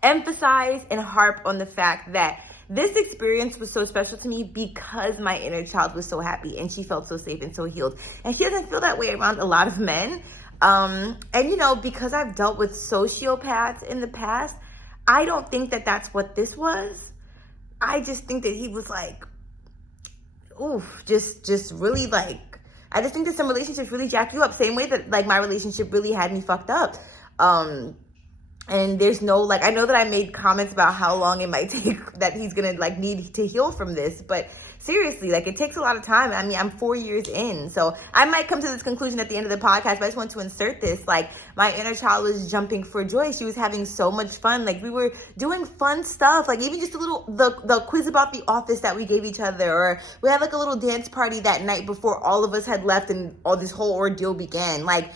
emphasize and harp on the fact that this experience was so special to me because my inner child was so happy and she felt so safe and so healed. And she doesn't feel that way around a lot of men. And you know, because I've dealt with sociopaths in the past, I don't think that that's what this was. I just think that he was like, oof, just really like, I just think that some relationships really jack you up, same way that like my relationship really had me fucked up. And there's no, like, I know that I made comments about how long it might take that he's gonna like need to heal from this, but seriously, like, it takes a lot of time. I mean, I'm 4 years in, so I might come to this conclusion at the end of the podcast, but I just want to insert this. Like, my inner child was jumping for joy. She was having so much fun. Like, we were doing fun stuff, like even just a little, the quiz about the office that we gave each other, or we had like a little dance party that night before all of us had left and all this whole ordeal began. Like,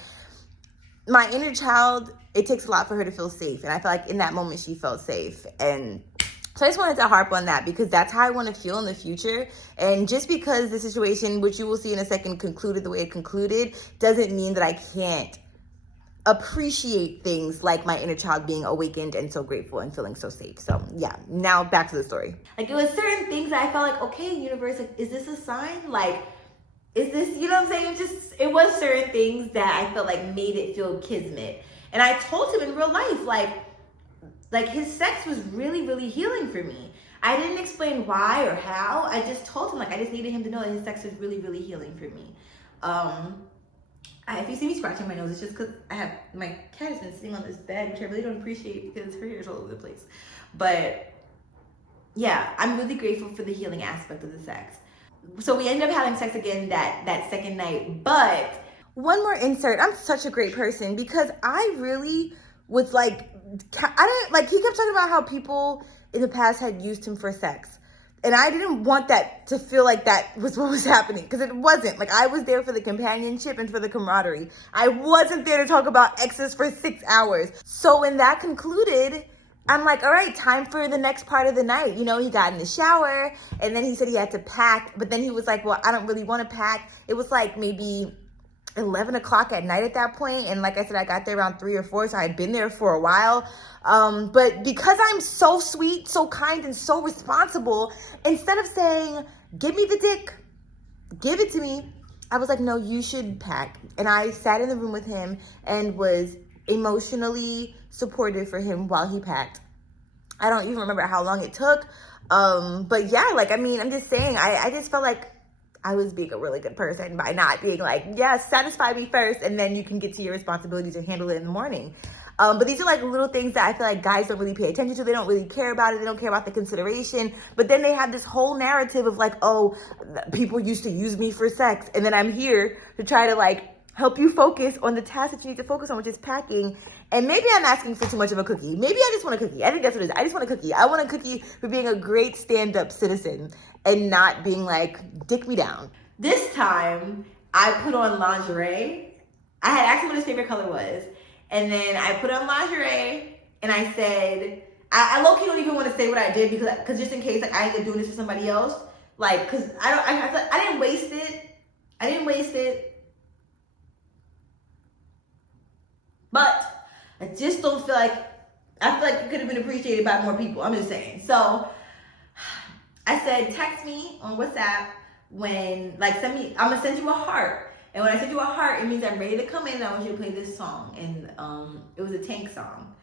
my inner child, it takes a lot for her to feel safe, and I feel like in that moment she felt safe. And so I just wanted to harp on that because that's how I want to feel in the future. And just because the situation, which you will see in a second, concluded the way it concluded, doesn't mean that I can't appreciate things like my inner child being awakened and so grateful and feeling so safe. So yeah, now back to the story. Like, it was certain things that I felt like, okay, universe, like, is this a sign? Like, is this, you know what I'm saying? It was certain things that I felt like made it feel kismet. And I told him in real life, like his sex was really, really healing for me. I didn't explain why or how. I just told him, like, I just needed him to know that his sex was really, really healing for me. If you see me scratching my nose, it's just because my cat has been sitting on this bed, which I really don't appreciate because her hair is all over the place. But yeah, I'm really grateful for the healing aspect of the sex. So we ended up having sex again that second night. But one more insert. I'm such a great person because I really was like, I didn't like, he kept talking about how people in the past had used him for sex. And I didn't want that to feel like that was what was happening, because it wasn't. Like, I was there for the companionship and for the camaraderie. I wasn't there to talk about exes for 6 hours. So when that concluded, I'm like, all right, time for the next part of the night. You know, he got in the shower and then he said he had to pack. But then he was like, well, I don't really want to pack. It was like maybe 11 o'clock at night at that point. And like I said, I got there around 3 or 4, so I had been there for a while. But because I'm so sweet, so kind, and so responsible, instead of saying, give me the dick, give it to me, I was like, no, you should pack. And I sat in the room with him and was emotionally supportive for him while he packed. I don't even remember how long it took. But yeah, like, I mean, I'm just saying, I just felt like I was being a really good person by not being like, yeah, satisfy me first, and then you can get to your responsibilities and handle it in the morning. But these are like little things that I feel like guys don't really pay attention to. They don't really care about it. They don't care about the consideration. But then they have this whole narrative of like, oh, people used to use me for sex. And then I'm here to try to like help you focus on the task that you need to focus on, which is packing. And maybe I'm asking for too much of a cookie. Maybe I just want a cookie. I think that's what it is. I just want a cookie. I want a cookie for being a great stand-up citizen and not being like, dick me down. This time, I put on lingerie. I had asked him what his favorite color was. And then I put on lingerie and I said, I low-key don't even want to say what I did because just in case like I end up doing this to somebody else. Like, cause I didn't waste it. But I just don't feel like, I feel like it could have been appreciated by more people. I'm just saying. So I said, text me on WhatsApp when, like, I'm gonna send you a heart. And when I send you a heart, it means I'm ready to come in and I want you to play this song. And it was a Tank song.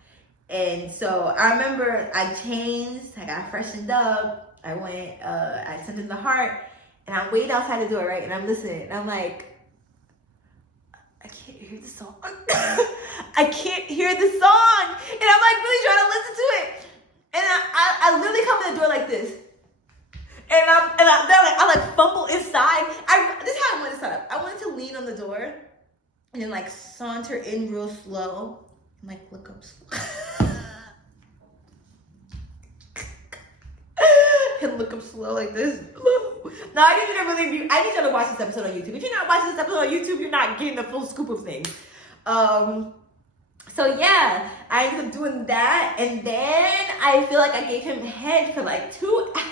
And so I remember I changed, I got freshened up. I went, I sent him the heart and I'm waiting outside the door, right? And I'm listening and I'm like, I can't hear the song. I can't hear the song. And I'm like really trying to listen to it. And I literally come in the door like this. And I like fumble inside. This is how I wanted to set up. I wanted to lean on the door and then like saunter in real slow and like look up slow. And look up slow like this. No, I need you to watch this episode on YouTube. If you're not watching this episode on YouTube, you're not getting the full scoop of things. So yeah, I ended up doing that, and then I feel like I gave him head for like 2 hours.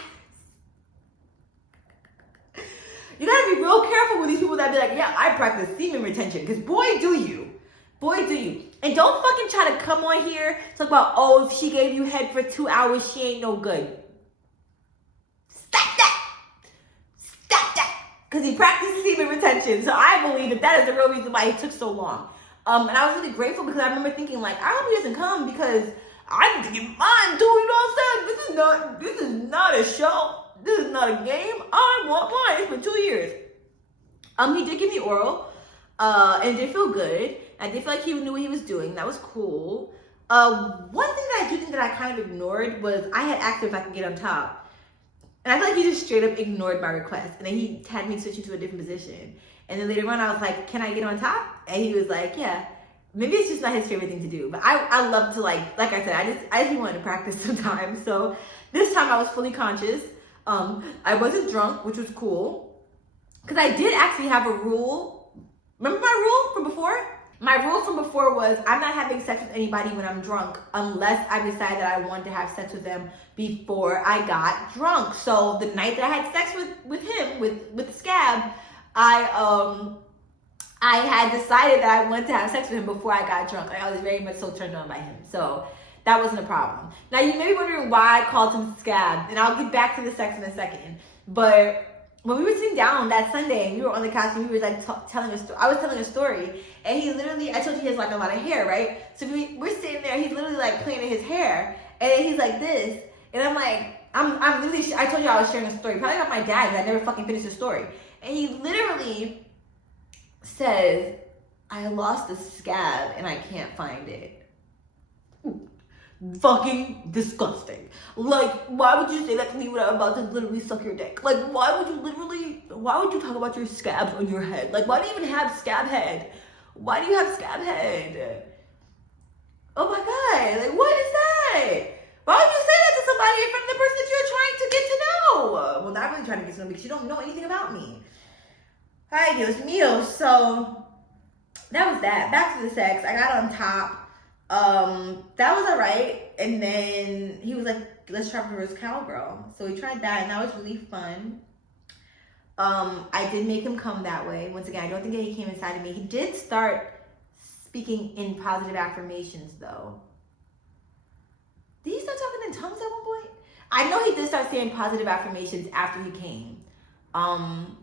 You gotta be real careful with these people that be like, yeah, I practice semen retention, because boy do you. And don't fucking try to come on here talk about, oh, if she gave you head for 2 hours, she ain't no good. Stop that. Because he practices semen retention. So I believe that is the real reason why it took so long. And I was really grateful because I remember thinking like, I hope he doesn't come because I need to get mine too. You know what I'm saying? This is not a show. This is not a game. I want mine. It's been 2 years. He did give me oral, and it did feel good. I did feel like he knew what he was doing. That was cool. One thing that I do think that I kind of ignored was I had asked him if I could get on top. And I feel like he just straight up ignored my request. And then he had me switch into a different position. And then later on, I was like, can I get on top? And he was like, yeah. Maybe it's just not his favorite thing to do. But I love to like I said, I just wanted to practice sometimes. So this time I was fully conscious. I wasn't drunk, which was cool. Because I did actually have a rule. Remember my rule from before? My rule from before was I'm not having sex with anybody when I'm drunk unless I decide that I want to have sex with them before I got drunk. So the night that I had sex with him, with the scab, I had decided that I wanted to have sex with him before I got drunk. Like I was very much so turned on by him. So that wasn't a problem. Now you may be wondering why I called him scab, and I'll get back to the sex in a second. But when we were sitting down that Sunday and we were on the couch and we were like telling a story, I was telling a story, and he literally, I told you he has like a lot of hair, right? So we're sitting there, he's literally like playing in his hair, and then he's like this, and I'm like, I'm literally, I told you I was sharing a story, probably about my dad, because I never fucking finished the story. And he literally says, I lost a scab and I can't find it. Fucking disgusting. Like, why would you say that to me when I'm about to literally suck your dick? Like, why would you talk about your scabs on your head? Like, why do you even have scab head? Why do you have scab head? Oh my God, like, what is that? Why would you say that to somebody in front of the person that you're trying to get to know? Well, not really trying to get to know because you don't know anything about me. Ay, Dios mío. So, that was that. Back to the sex. I got on top. That was alright. And then he was like, let's try reverse cowgirl. So we tried that, and that was really fun. I did make him come that way. Once again, I don't think that he came inside of me. He did start speaking in positive affirmations, though. Did he start talking in tongues at one point? I know he did start saying positive affirmations after he came. And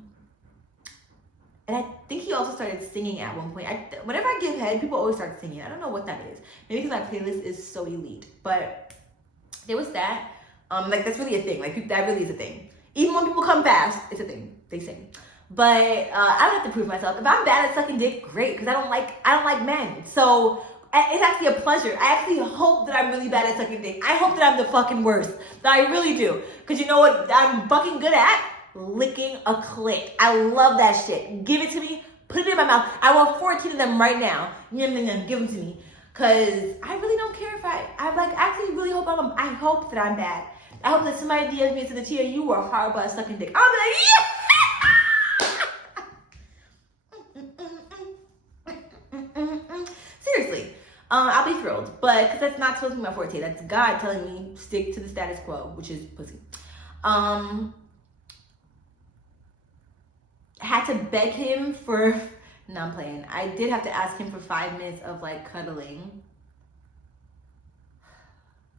I think he also started singing at one point. Whenever I give head, people always start singing. I don't know what that is. Maybe because my playlist is so elite. But there was that. Like, that's really a thing. Like, that really is a thing. Even when people come fast, it's a thing. They sing. But I don't have to prove myself. If I'm bad at sucking dick, great. Because I don't like men. So it's actually a pleasure. I actually hope that I'm really bad at sucking dick. I hope that I'm the fucking worst. That I really do. Because you know what I'm fucking good at? Licking a clit. I love that shit. Give it to me. Put it in my mouth. I want 14 of them right now. Give them to me. Because I really don't care if I actually really hope I hope that I'm bad. I hope that somebody DMs me and says, Tia, you were horrible at sucking dick. I'll be like, yeah! Seriously. I'll be thrilled. But, because that's not supposed to be my forte. That's God telling me stick to the status quo, which is pussy. Had to beg him for, no, I'm playing. I did have to ask him for 5 minutes of like cuddling,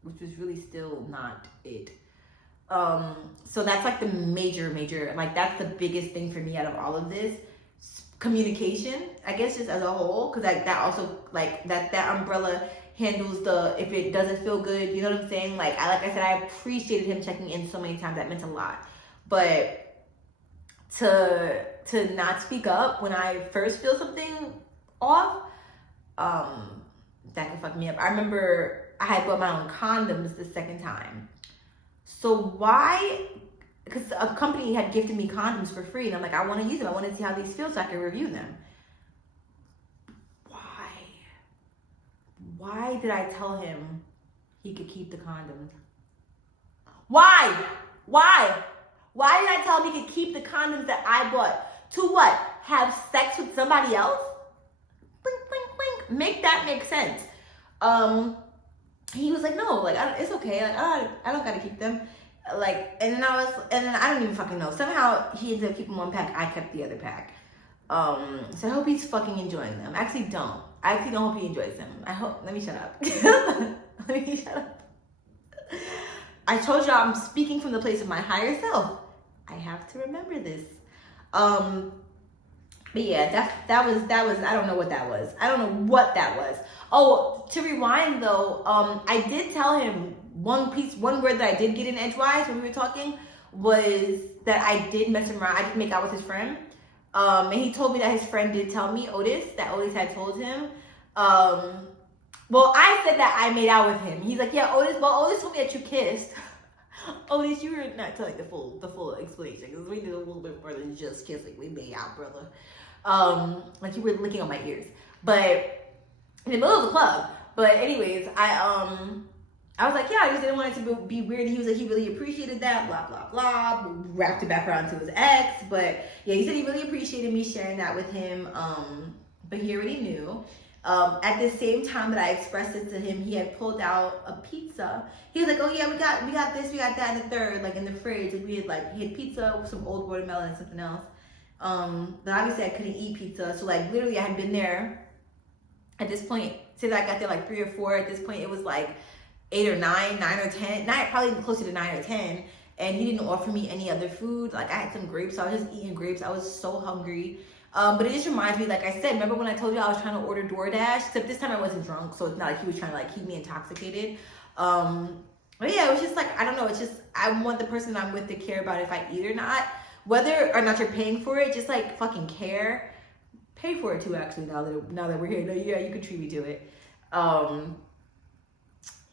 which was really still not it. So that's like the major, like that's the biggest thing for me out of all of this. Communication, I guess, just as a whole, because that also, like, that umbrella handles if it doesn't feel good, you know what I'm saying? Like I said, I appreciated him checking in so many times. That meant a lot. But to not speak up when I first feel something off, that can fuck me up. I remember I had bought my own condoms the second time. So why? Because a company had gifted me condoms for free, and I'm like, I want to use them. I want to see how these feel so I can review them. Why did I tell him he could keep the condoms? Why did I tell him he could keep the condoms that I bought? To what? Have sex with somebody else? Blink, blink, blink. Make that make sense. He was like, no, like, it's okay. Like, I don't gotta keep them. Like, and then I don't even fucking know. Somehow he ended up keeping one pack. I kept the other pack. So I hope he's fucking enjoying them. I actually don't hope he enjoys them. Let me shut up. I told you I'm speaking from the place of my higher self. I have to remember this. But yeah, that was, I don't know what that was. Oh, to rewind though, I did tell him one word that I did get in edgewise when we were talking was that I did mess around. I did make out with his friend. And he told me that his friend did tell me, Otis had told him. Well, I said that I made out with him. He's like, yeah, Otis told me that you kissed. Otis, you were not telling the full explanation, because we did a little bit more than just kissing. We made out, brother. Like you were licking on my ears. But in the middle of the club. But anyways, I was like, yeah, I just didn't want it to be weird. He was like, he really appreciated that, blah, blah, blah. Wrapped it back around to his ex. But yeah, he said he really appreciated me sharing that with him. But he already knew. At the same time that I expressed it to him, he had pulled out a pizza. He was like, oh yeah, we got this, we got that, and the third, like in the fridge. Like he had pizza with some old watermelon and something else. But obviously I couldn't eat pizza. So like literally I had been there at this point, say that I got there like 3 or 4. At this point it was like 8 or 9 or 10, probably closer to 9 or 10. And he didn't offer me any other food. Like I had some grapes, so I was just eating grapes. I was so hungry. But it just reminds me, like I said, remember when I told you I was trying to order DoorDash? Except this time I wasn't drunk, so it's not like he was trying to like keep me intoxicated. But yeah, it was just like, I don't know, it's just, I want the person that I'm with to care about if I eat or not. Whether or not you're paying for it, just like fucking care. Pay for it too, actually, now that we're here. No, yeah, you can treat me to it.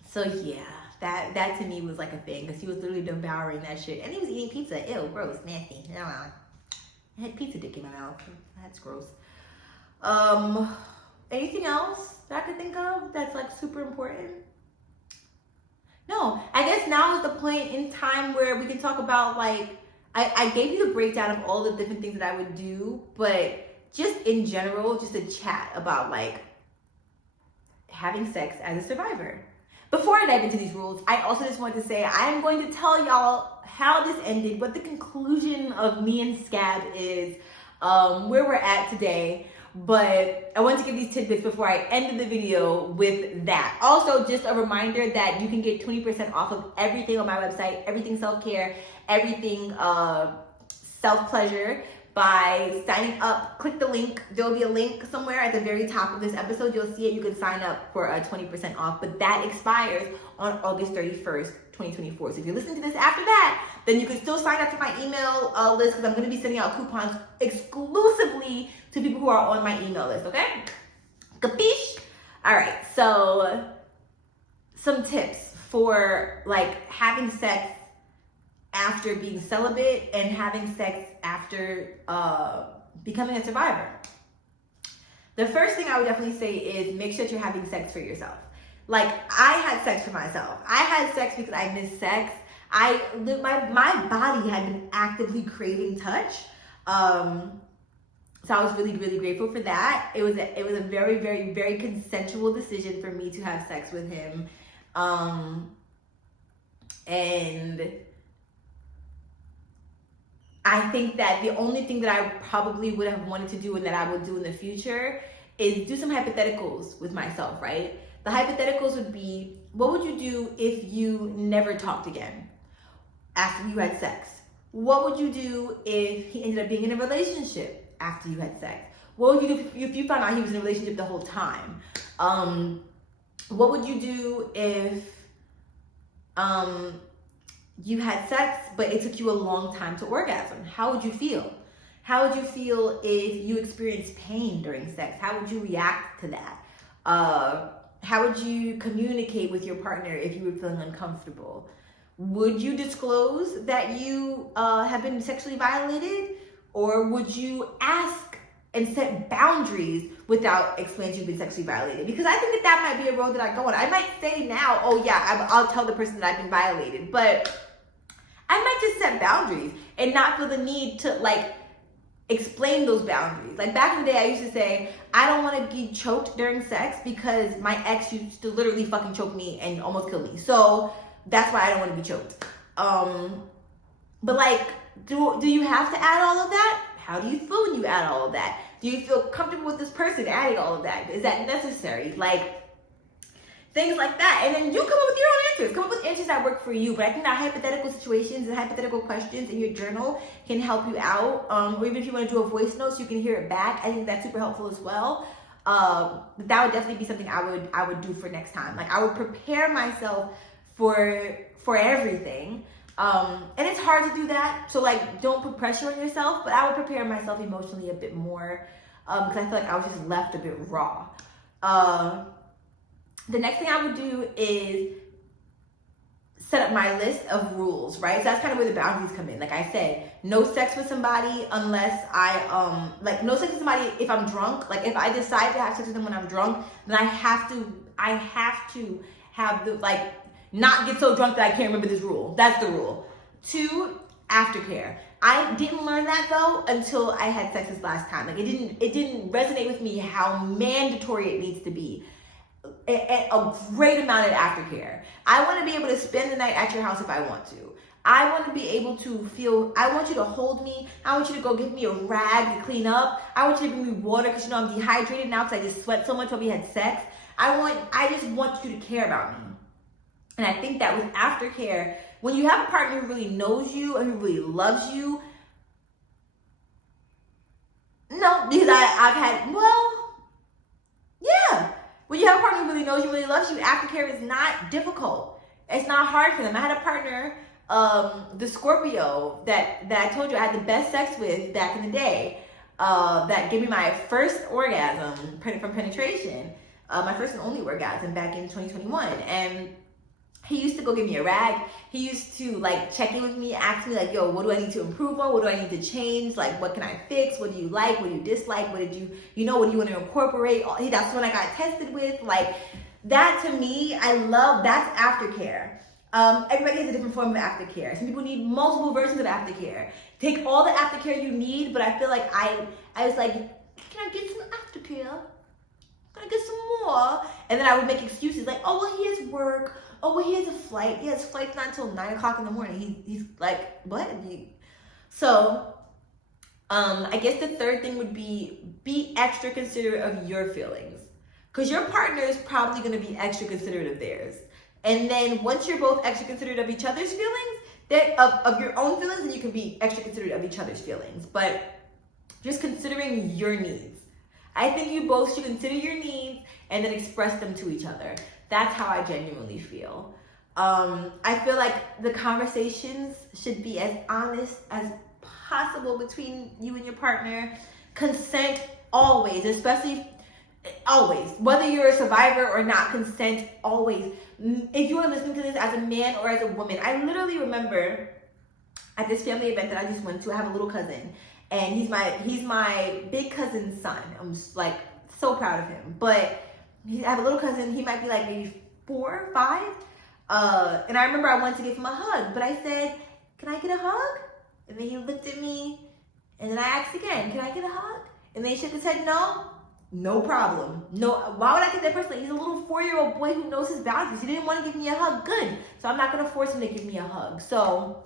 So So yeah, that to me was like a thing, because he was literally devouring that shit, and he was eating pizza. Ew, gross, nasty. I had pizza dick in my mouth. That's gross. Anything else that I could think of that's like super important? No, I guess now is the point in time where we can talk about, like, I gave you the breakdown of all the different things that I would do, but just in general, just a chat about like having sex as a survivor. Before I dive into these rules, I also just want to say I am going to tell y'all how this ended, what the conclusion of me and Scab is, where we're at today. But I want to give these tidbits before I end the video with that. Also, just a reminder that you can get 20% off of everything on my website, everything self-care, everything self-pleasure, by signing up. Click the link. There'll be a link somewhere at the very top of this episode. You'll see it. You can sign up for a 20% off, but that expires on August 31st, 2024. So if you listen to this after that, then you can still sign up to my email list, because I'm going to be sending out coupons exclusively to people who are on my email list, okay? Capiche? All right, so some tips for like having sex after being celibate and having sex after becoming a survivor. The first thing I would definitely say is make sure that you're having sex for yourself. Like, I had sex for myself. I had sex because I missed sex. My body had been actively craving touch. So I was really, really grateful for that. It was a very, very, very consensual decision for me to have sex with him. And I think that the only thing that I probably would have wanted to do and that I will do in the future is do some hypotheticals with myself, right? The hypotheticals would be, what would you do if you never talked again after you had sex? What would you do if he ended up being in a relationship after you had sex? What would you do if you found out he was in a relationship the whole time? What would you do if you had sex, but it took you a long time to orgasm? How would you feel? How would you feel if you experienced pain during sex? How would you react to that? How would you communicate with your partner if you were feeling uncomfortable? Would you disclose that you have been sexually violated? Or would you ask and set boundaries without explaining you've been sexually violated? Because I think that might be a road that I go on. I might say now, oh yeah, I'll tell the person that I've been violated, but I might just set boundaries and not feel the need to like explain those boundaries. Like back in the day, I used to say, I don't want to be choked during sex because my ex used to literally fucking choke me and almost kill me. So that's why I don't want to be choked. But like, do you have to add all of that? How do you feel when you add all of that? Do you feel comfortable with this person adding all of that? Is that necessary? Like, things like that. And then you come up with your own answers. Come up with answers that work for you. But I think that hypothetical situations and hypothetical questions in your journal can help you out. Or even if you want to do a voice note so you can hear it back, I think that's super helpful as well. That would definitely be something I would do for next time. Like, I would prepare myself for everything. And it's hard to do that. So like, don't put pressure on yourself, but I would prepare myself emotionally a bit more. Because I feel like I was just left a bit raw. The next thing I would do is set up my list of rules, right? So that's kind of where the boundaries come in. Like I said, no sex with somebody unless no sex with somebody if I'm drunk. Like if I decide to have sex with them when I'm drunk, then I have to have the, like, not get so drunk that I can't remember this rule. That's the rule. 2, aftercare. I didn't learn that though until I had sex this last time. Like it didn't resonate with me how mandatory it needs to be. A great amount of aftercare. I want to be able to spend the night at your house if I want to. I want to be able to feel, I want you to hold me. I want you to go give me a rag to clean up. I want you to bring me water because you know I'm dehydrated now because I just sweat so much while we had sex. I just want you to care about me. And I think that with aftercare, when you have a partner who really knows you and who really loves you, no, because I've had, yeah. When you have a partner who really knows you, really loves you, aftercare is not difficult. It's not hard for them. I had a partner, the Scorpio, that I told you I had the best sex with back in the day, that gave me my first orgasm from penetration, my first and only orgasm back in 2021. And He used to go give me a rag. He used to like check in with me, ask me like, yo, what do I need to improve on? What do I need to change? Like, what can I fix? What do you like? What do you dislike? What did you, what do you want to incorporate? That's when I got tested with. Like, that to me, I love, that's aftercare. Everybody has a different form of aftercare. Some people need multiple versions of aftercare. Take all the aftercare you need, but I feel like I was like, can I get some aftercare? Can I get some more? And then I would make excuses like, oh, well, he has work. Oh, well, he has a flight. He has flight's not until 9 o'clock in the morning. He's like, what? So, I guess the third thing would be extra considerate of your feelings. Because your partner is probably going to be extra considerate of theirs. And then once you're both extra considerate of each other's feelings, of your own feelings, then you can be extra considerate of each other's feelings. But just considering your needs. I think you both should consider your needs and then express them to each other. That's how I genuinely feel. I feel like the conversations should be as honest as possible between you and your partner. Consent always, especially always. Whether you're a survivor or not, consent always. If you are listening to this as a man or as a woman, I literally remember at this family event that I just went to, I have a little cousin. And he's my big cousin's son. I'm just like so proud of him. But I have a little cousin, he might be like maybe 4, 5. And I remember I wanted to give him a hug, but I said, can I get a hug? And then he looked at me, and then I asked again, can I get a hug? And then he shook his head, no problem. No, why would I get that person? He's a little 4-year-old boy who knows his boundaries. He didn't want to give me a hug, good. So I'm not gonna force him to give me a hug. So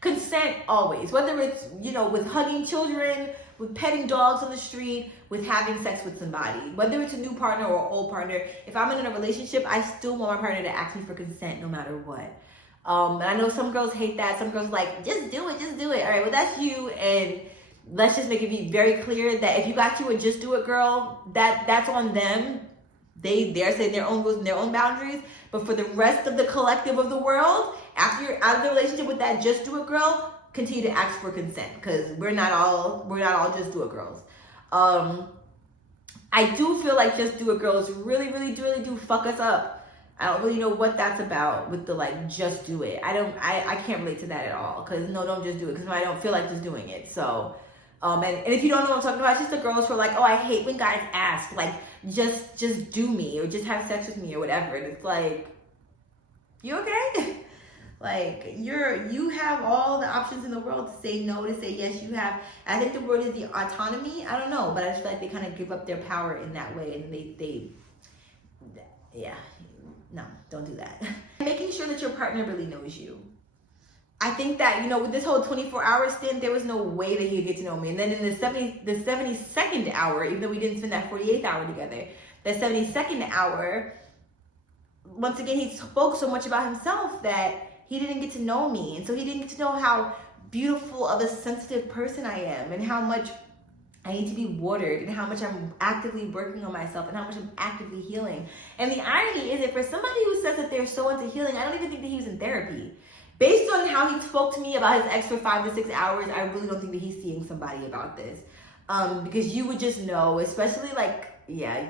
consent always, whether it's, with hugging children, with petting dogs on the street, with having sex with somebody, whether it's a new partner or an old partner. If I'm in a relationship, I still want my partner to ask me for consent no matter what. And I know some girls hate that. Some girls are like, just do it. All right, well, that's you. And let's just make it be very clear that if you got you a just do it girl, that's on them. They're setting their own rules and their own boundaries. But for the rest of the collective of the world, after you're out of the relationship with that just do it girl, continue to ask for consent, because we're not all just do it girls. I do feel like just do it girls really do fuck us up. I don't really know what that's about with the like just do it. I can't relate to that at all, because no, don't just do it, because no, I don't feel like just doing it. So and if you don't know what I'm talking about, it's just the girls who are like, oh, I hate when guys ask, like, just do me, or just have sex with me, or whatever. And it's like, you okay? Like, you have all the options in the world to say no, to say yes. You have, I think the word is the autonomy. I don't know, but I just feel like they kind of give up their power in that way, and no, don't do that. Making sure that your partner really knows you. I think that, with this whole 24-hour stint, there was no way that he would get to know me. And then in the 72nd hour, even though we didn't spend that 48th hour together, the 72nd hour, once again, he spoke so much about himself that he didn't get to know me. And so he didn't get to know how beautiful of a sensitive person I am, and how much I need to be watered, and how much I'm actively working on myself, and how much I'm actively healing. And the irony is that for somebody who says that they're so into healing, I don't even think that he was in therapy. Based on how he spoke to me about his extra 5 to 6 hours, I really don't think that he's seeing somebody about this. Because you would just know, especially like, yeah.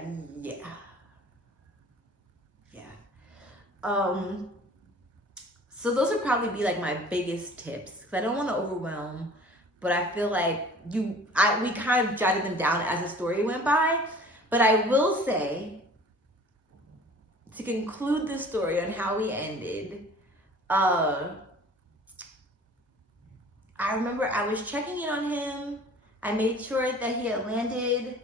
So those would probably be like my biggest tips, because I don't want to overwhelm, but I feel like we kind of jotted them down as the story went by. But I will say, to conclude the story on how we ended, I remember I was checking in on him. I made sure that he had landed.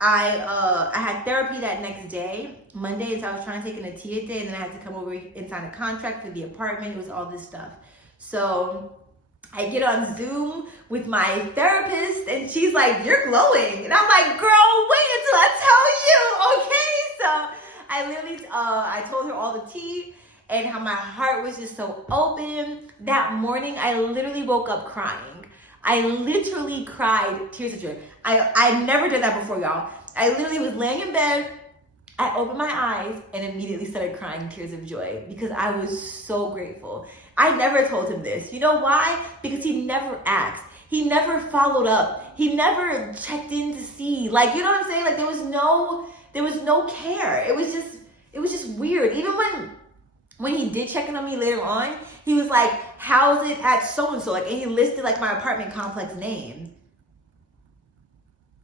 I had therapy that next day, Monday, so I was trying to take an Atiya day, and then I had to come over and sign a contract for the apartment. It was all this stuff. So I get on Zoom with my therapist, and she's like, you're glowing. And I'm like, girl, wait until I tell you, okay? So I literally, I told her all the tea, and how my heart was just so open. That morning, I literally woke up crying. I literally cried tears of joy. I never did that before, y'all. I literally was laying in bed. I opened my eyes and immediately started crying tears of joy, because I was so grateful. I never told him this. You know why? Because he never asked. He never followed up. He never checked in to see. Like, you know what I'm saying? Like, there was no care. It was just weird. Even when he did check in on me later on, he was like, how's it at so-and-so? Like, and he listed like my apartment complex name.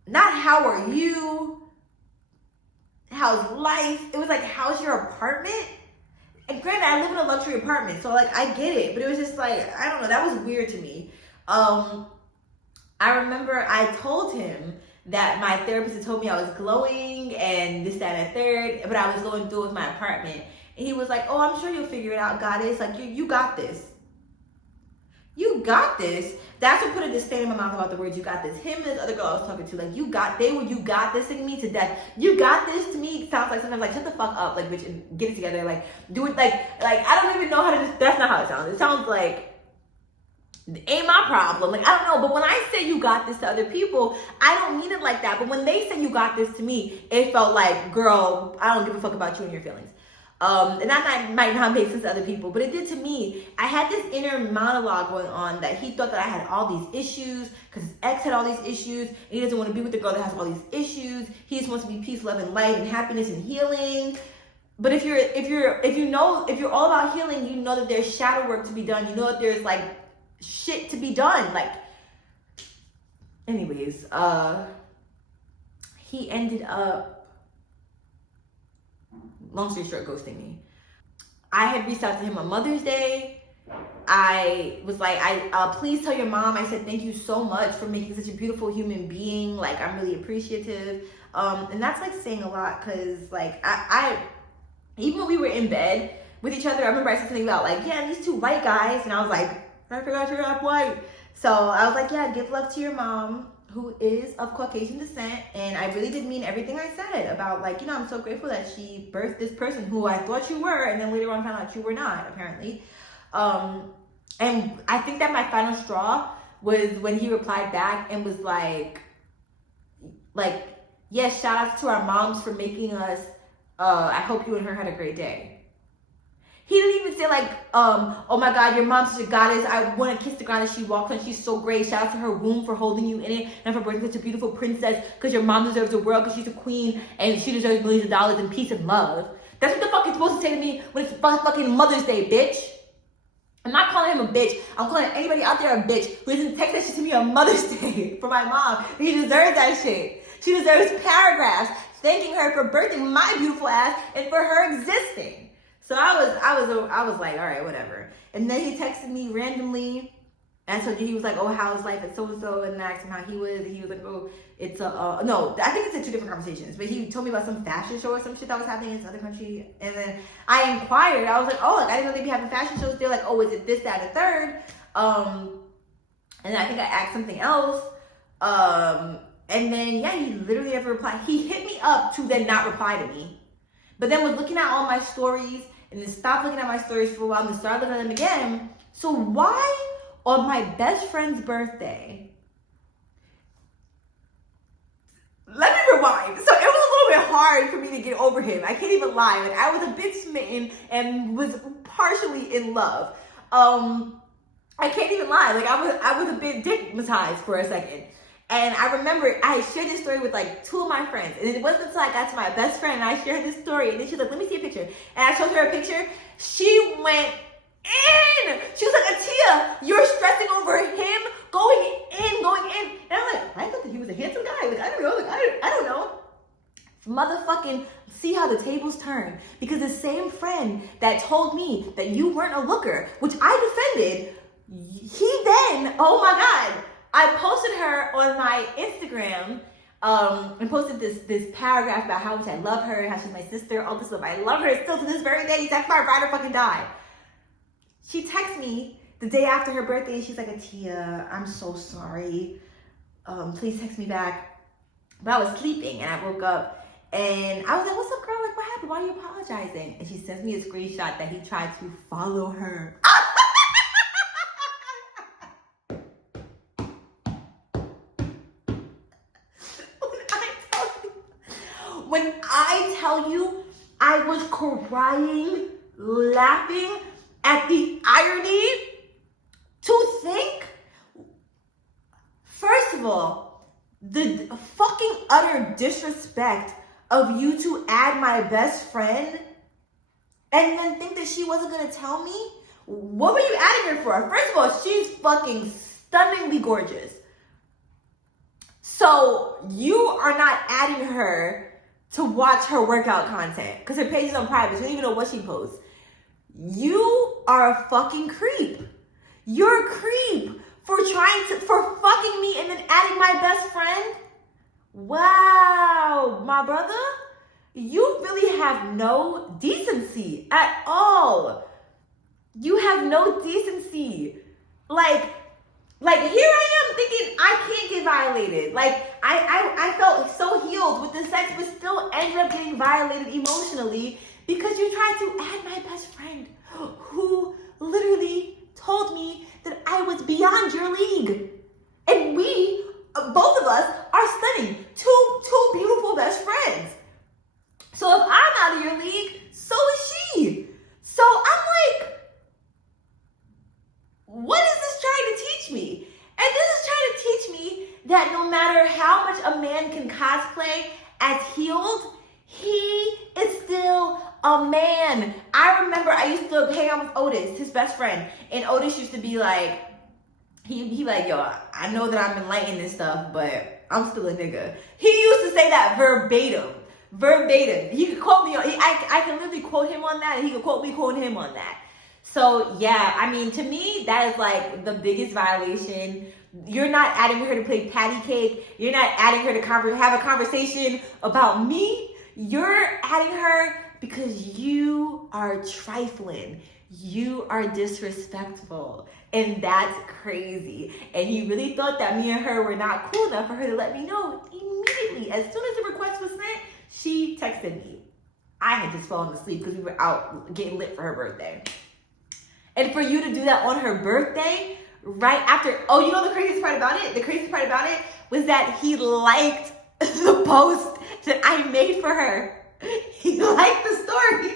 Not how are you? How's life? It was like, how's your apartment? And granted, I live in a luxury apartment, so like I get it, but it was just like, I don't know, that was weird to me. I remember I told him that my therapist had told me I was glowing and this, that, and the third, but I was going through with my apartment. And he was like, oh, I'm sure you'll figure it out, goddess. Like, you got this. You got this. That's what put a disdain in my mouth about the words, you got this. Him and this other girl I was talking to, like, you got this me to death. You got this to me sounds like sometimes like, shut the fuck up, like, bitch, and get it together. Like, do it, like, I don't even know how to, that's not how it sounds. It sounds like, ain't my problem. Like, I don't know. But when I say you got this to other people, I don't mean it like that. But when they say you got this to me, it felt like, girl, I don't give a fuck about you and your feelings. And that might not make sense to other people, but it did to me. I had this inner monologue going on that he thought that I had all these issues because his ex had all these issues. And he doesn't want to be with a girl that has all these issues. He just wants to be peace, love, and light, and happiness and healing. But if you're all about healing, you know that there's shadow work to be done. You know that there's like shit to be done. Like, anyways, he ended up, long story short, ghosting me. I had reached out to him on Mother's Day. I was like, please tell your mom. I said, thank you so much for making such a beautiful human being. Like, I'm really appreciative. And that's like saying a lot, because like I even when we were in bed with each other, I remember I said something about like, yeah, these two white guys, and I was like, I forgot you're half white. So I was like, yeah, give love to your mom, who is of Caucasian descent. And I really did mean everything I said about like, you know, I'm so grateful that she birthed this person who I thought you were, and then later on found out you were not, apparently. And I think that my final straw was when he replied back and was like, yes, shout outs to our moms for making us, I hope you and her had a great day. He didn't even say like, oh my God, your mom's such a goddess. I want to kiss the ground as she walks on. She's so great. Shout out to her womb for holding you in it and for birthing such a beautiful princess, because your mom deserves the world because she's a queen and she deserves millions of dollars in peace and love. That's what the fuck you're supposed to say to me when it's fucking Mother's Day, bitch. I'm not calling him a bitch. I'm calling anybody out there a bitch who doesn't text that shit to me on Mother's Day for my mom. He deserves that shit. She deserves paragraphs thanking her for birthing my beautiful ass and for her existing. So I was like, all right, whatever. And then he texted me randomly, and so he was like, oh, how's life at so-and-so, and I asked him how he was, and he was like, oh, it's no, I think it's two different conversations, but he told me about some fashion show or some shit that was happening in this other country, and then I inquired, I was like, oh, like, I didn't know they'd be having fashion shows. They're like, oh, is it this, that, and third? And then I think I asked something else, and then, yeah, he literally never replied. He hit me up to then not reply to me, but then was looking at all my stories, and then stopped looking at my stories for a while, and then started looking at them again. So why, on my best friend's birthday, let me rewind. So it was a little bit hard for me to get over him. I can't even lie. Like, I was a bit smitten and was partially in love. I can't even lie. Like, I was a bit digmatized for a second. And I remember I shared this story with like two of my friends, and it wasn't until I got to my best friend and I shared this story, and then she was like, let me see a picture. And I showed her a picture. She went in. She was like, Atiya, you're stressing over him going in. And I'm like, I thought that he was a handsome guy. Like, I don't know. Like, I don't know. Motherfucking see how the tables turn. Because the same friend that told me that you weren't a looker, which I defended, he then, oh my God, I posted her on my Instagram and posted this paragraph about how much I love her, how she's my sister, all this stuff. I love her still to this very day. That's my ride or fucking die. She texted me the day after her birthday, and she's like, Atiya, I'm so sorry. Please text me back. But I was sleeping, and I woke up, and I was like, what's up, girl? Like, what happened? Why are you apologizing? And she sends me a screenshot that he tried to follow her. When I tell you, I was crying, laughing at the irony. To think, first of all, the fucking utter disrespect of you to add my best friend and then think that she wasn't gonna tell me? What were you adding her for? First of all, she's fucking stunningly gorgeous. So you are not adding her to watch her workout content because her page is on private. So you don't even know what she posts. You are a fucking creep. You're a creep for fucking me and then adding my best friend. Wow, my brother, you really have no decency at all. You have no decency. Like here I am thinking I can't get violated. Like I felt so healed with the sex, but still ended up getting violated emotionally because you tried to add my best friend who literally told me that I was beyond your league. And we, both of us, are stunning. Two beautiful best friends. So if I'm out of your league, so is she. So I'm like, what is this trying to teach me? And this is trying to teach me that no matter how much a man can cosplay as healed, he is still a man. I remember I used to hang out with Otis, his best friend, and Otis used to be like, he like, yo, I know that I'm enlightened and stuff, but I'm still a nigga. He used to say that verbatim. He could quote me on, I can literally quote him on that, and he could quote me quoting him on that. So yeah, I mean, to me, that is like the biggest violation. You're not adding her to play patty cake. You're not adding her to have a conversation about me. You're adding her because you are trifling. You are disrespectful. And that's crazy. And he really thought that me and her were not cool enough for her to let me know immediately. As soon as the request was sent, she texted me. I had just fallen asleep because we were out getting lit for her birthday. And for you to do that on her birthday, right after, oh, you know the craziest part about it? The craziest part about it was that he liked the post that I made for her. He liked the story.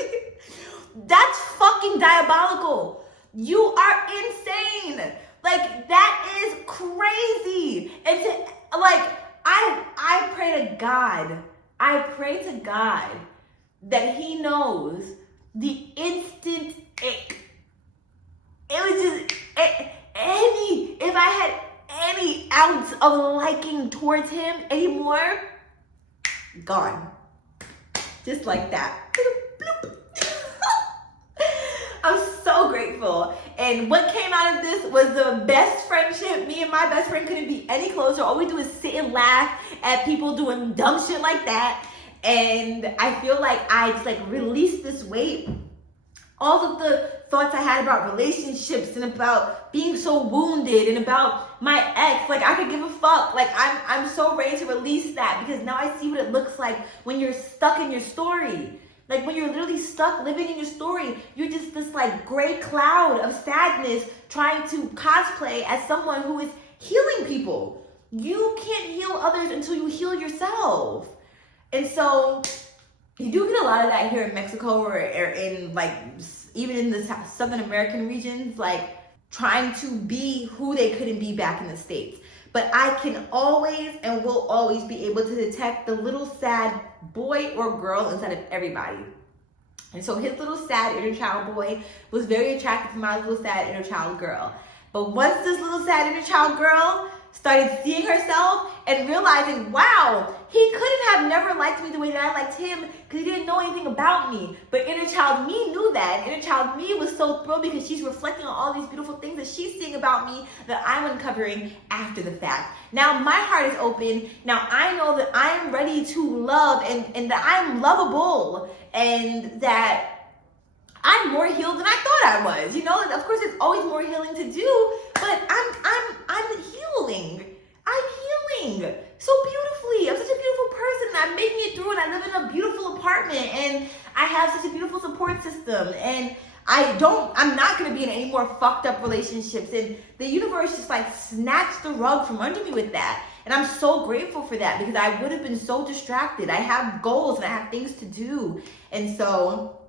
That's fucking diabolical. You are insane. Like, that is crazy. And to, like, I pray to God that he knows the instant ick. It was just if I had any ounce of liking towards him anymore, gone. Just like that. I'm so grateful. And what came out of this was the best friendship. Me and my best friend couldn't be any closer. All we do is sit and laugh at people doing dumb shit like that. And I feel like I just like released this weight. All of the thoughts I had about relationships and about being so wounded and about my ex, like I could give a fuck. Like I'm so ready to release that because now I see what it looks like when you're stuck in your story. Like when you're literally stuck living in your story, you're just this like gray cloud of sadness trying to cosplay as someone who is healing people. You can't heal others until you heal yourself. And so you do get a lot of that here in Mexico or in like even in the Southern American regions, like trying to be who they couldn't be back in the States. But I can always and will always be able to detect the little sad boy or girl inside of everybody. And so his little sad inner child boy was very attracted to my little sad inner child girl. But once this little sad inner child girl started seeing herself and realizing, wow, he couldn't have never liked me the way that I liked him because he didn't know anything about me. But inner child me knew that. Inner child me was so thrilled because she's reflecting on all these beautiful things that she's seeing about me that I'm uncovering after the fact. Now my heart is open. Now I know that I am ready to love and that I'm lovable and that I'm more healed than I thought I was. You know, of course, there's always more healing to do, but I'm healing. I'm healing so beautifully. I'm such a beautiful person. I'm making it through, and I live in a beautiful apartment, and I have such a beautiful support system, and I'm not going to be in any more fucked up relationships, and the universe just like snatched the rug from under me with that. And I'm so grateful for that because I would have been so distracted. I have goals and I have things to do. And so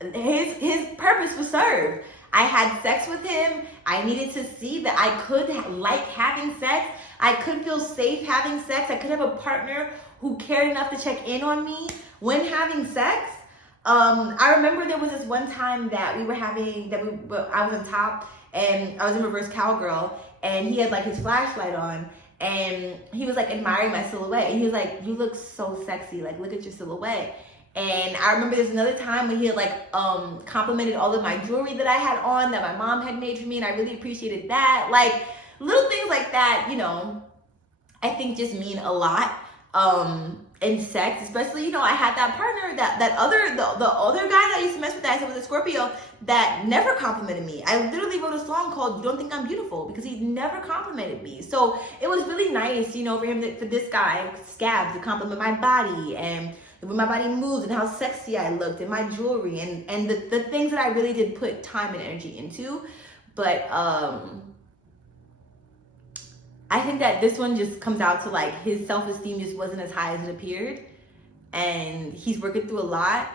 his purpose was served. I had sex with him. I needed to see that I could like having sex. I could feel safe having sex. I could have a partner who cared enough to check in on me when having sex. I remember there was this one time that I was on top and I was in reverse cowgirl, and he had like his flashlight on, and he was like admiring my silhouette, and he was like, "You look so sexy, like look at your silhouette." And I remember there's another time when he had like complimented all of my jewelry that I had on that my mom had made for me, and I really appreciated that. Like little things like that, you know, I think just mean a lot. In sex, especially, you know, I had that partner, the other guy that I used to mess with that I said was a Scorpio, that never complimented me. I literally wrote a song called "You Don't Think I'm Beautiful" because he never complimented me. So it was really nice, you know, for this guy, Scabs, to compliment my body and the way my body moves and how sexy I looked and my jewelry and the things that I really did put time and energy into. But I think that this one just comes out to like his self-esteem just wasn't as high as it appeared, and he's working through a lot.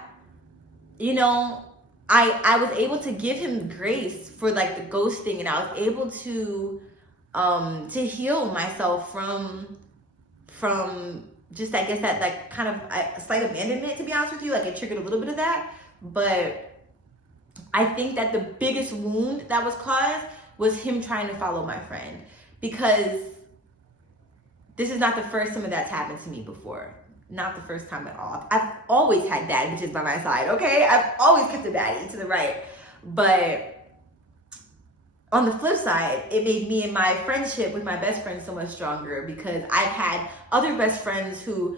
You know, I was able to give him grace for like the ghosting, and I was able to heal myself from just, I guess, that like kind of a slight abandonment, to be honest with you. Like it triggered a little bit of that, but I think that the biggest wound that was caused was him trying to follow my friend. Because this is not the first time that's happened to me before. Not the first time at all. I've always had bad bitches by my side, okay? I've always kept a baddie to the right. But on the flip side, it made me and my friendship with my best friend so much stronger, because I've had other best friends who,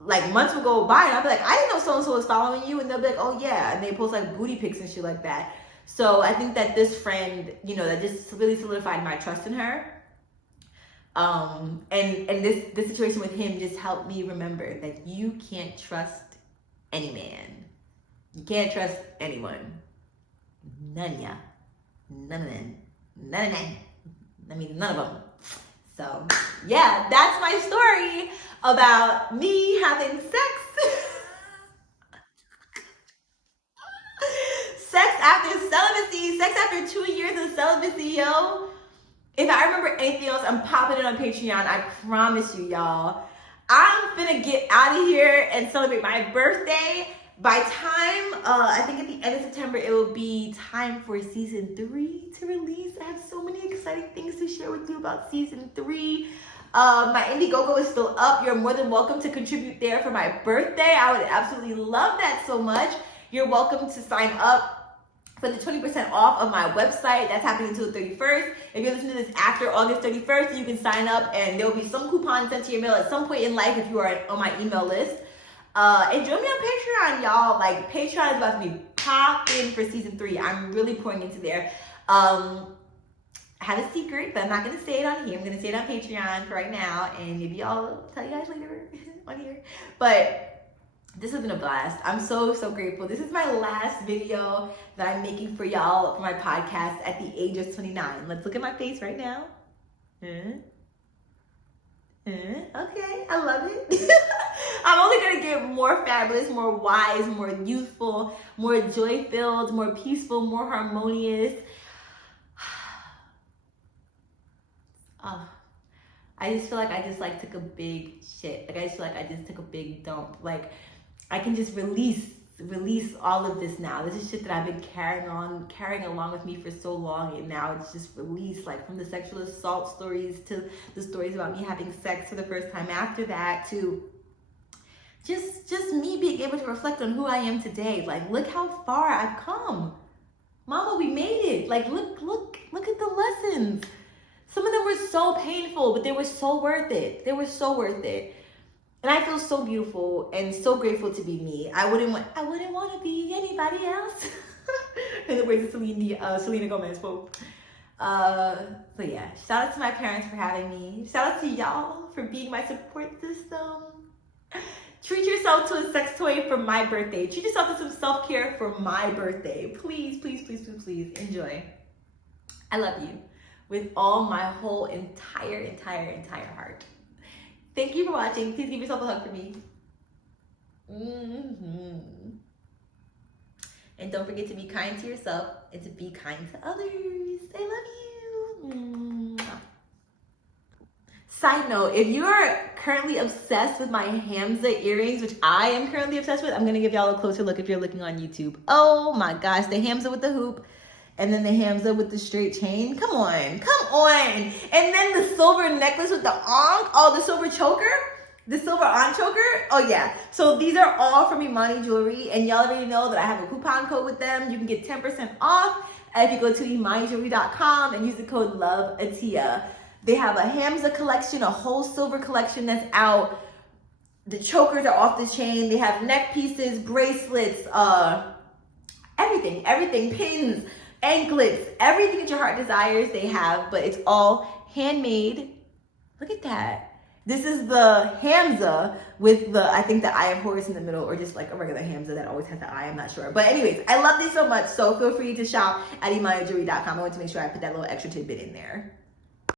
like, months will go by and I'll be like, I didn't know so-and-so was following you. And they'll be like, oh yeah. And they post like booty pics and shit like that. So I think that this friend, you know, that just really solidified my trust in her. And this situation with him just helped me remember that you can't trust any man. You can't trust anyone. None of ya. None of them. None of them. I mean, none of them. So, yeah, that's my story about me having sex. Sex after celibacy. Sex after 2 years of celibacy, yo. If I remember anything else, I'm popping it on Patreon. I promise you, y'all. I'm finna get out of here and celebrate my birthday. By time, I think at the end of September, it will be time for season 3 to release. I have so many exciting things to share with you about season 3. My Indiegogo is still up. You're more than welcome to contribute there for my birthday. I would absolutely love that so much. You're welcome to sign up for the 20% off of my website. That's happening until the 31st. If you're listening to this after August 31st, you can sign up and there will be some coupon sent to your mail at some point in life if you are on my email list. And join me on Patreon, y'all. Like, Patreon is about to be popping for season 3. I'm really pouring into there. I have a secret, but I'm not going to say it on here. I'm going to say it on Patreon for right now, and maybe I'll tell you guys later on here. But this has been a blast. I'm so grateful. This is my last video that I'm making for y'all for my podcast at the age of 29. Let's look at my face right now. Okay, I love it. I'm only gonna get more fabulous, more wise, more youthful, more joy-filled, more peaceful, more harmonious. Oh, I just feel like I just like took a big shit. Like I just feel like I just took a big dump. Like I can just release all of this now. This is shit that I've been carrying along with me for so long, and now it's just released, like from the sexual assault stories to the stories about me having sex for the first time after that, to just me being able to reflect on who I am today. Like, look how far I've come. Mama, we made it. Like, look at the lessons. Some of them were so painful, but they were so worth it. They were so worth it. And I feel so beautiful and so grateful to be me. I wouldn't want to be anybody else. In the words of Selena Gomez quote. But yeah, shout out to my parents for having me. Shout out to y'all for being my support system. Treat yourself to a sex toy for my birthday. Treat yourself to some self-care for my birthday. Please, please, please, please, please enjoy. I love you with all my whole entire heart. Thank you for watching. Please give yourself a hug for me. And don't forget to be kind to yourself and to be kind to others. I love you. Side note, if you're currently obsessed with my Hamza earrings, which I am currently obsessed with, I'm going to give y'all a closer look if you're looking on YouTube. Oh my gosh, the Hamza with the hoop and then the Hamza with the straight chain. Come on, come on. And then the silver necklace with the ankh. Oh, the silver choker. The silver on choker. Oh yeah. So these are all from Imani Jewelry, and y'all already know that I have a coupon code with them. You can get 10% off if you go to imanijewelry.com and use the code LOVEATIYA. They have a Hamza collection, a whole silver collection that's out. The chokers are off the chain. They have neck pieces, bracelets, everything, pins, anklets, everything that your heart desires they have, but it's all handmade. Look at that. This is the Hamza with the, I think the Eye of Horus in the middle, or just like a regular Hamza that always has the eye, I'm not sure. But anyways, I love these so much, so feel free to shop at imanijewelry.com. I want to make sure I put that little extra tidbit in there.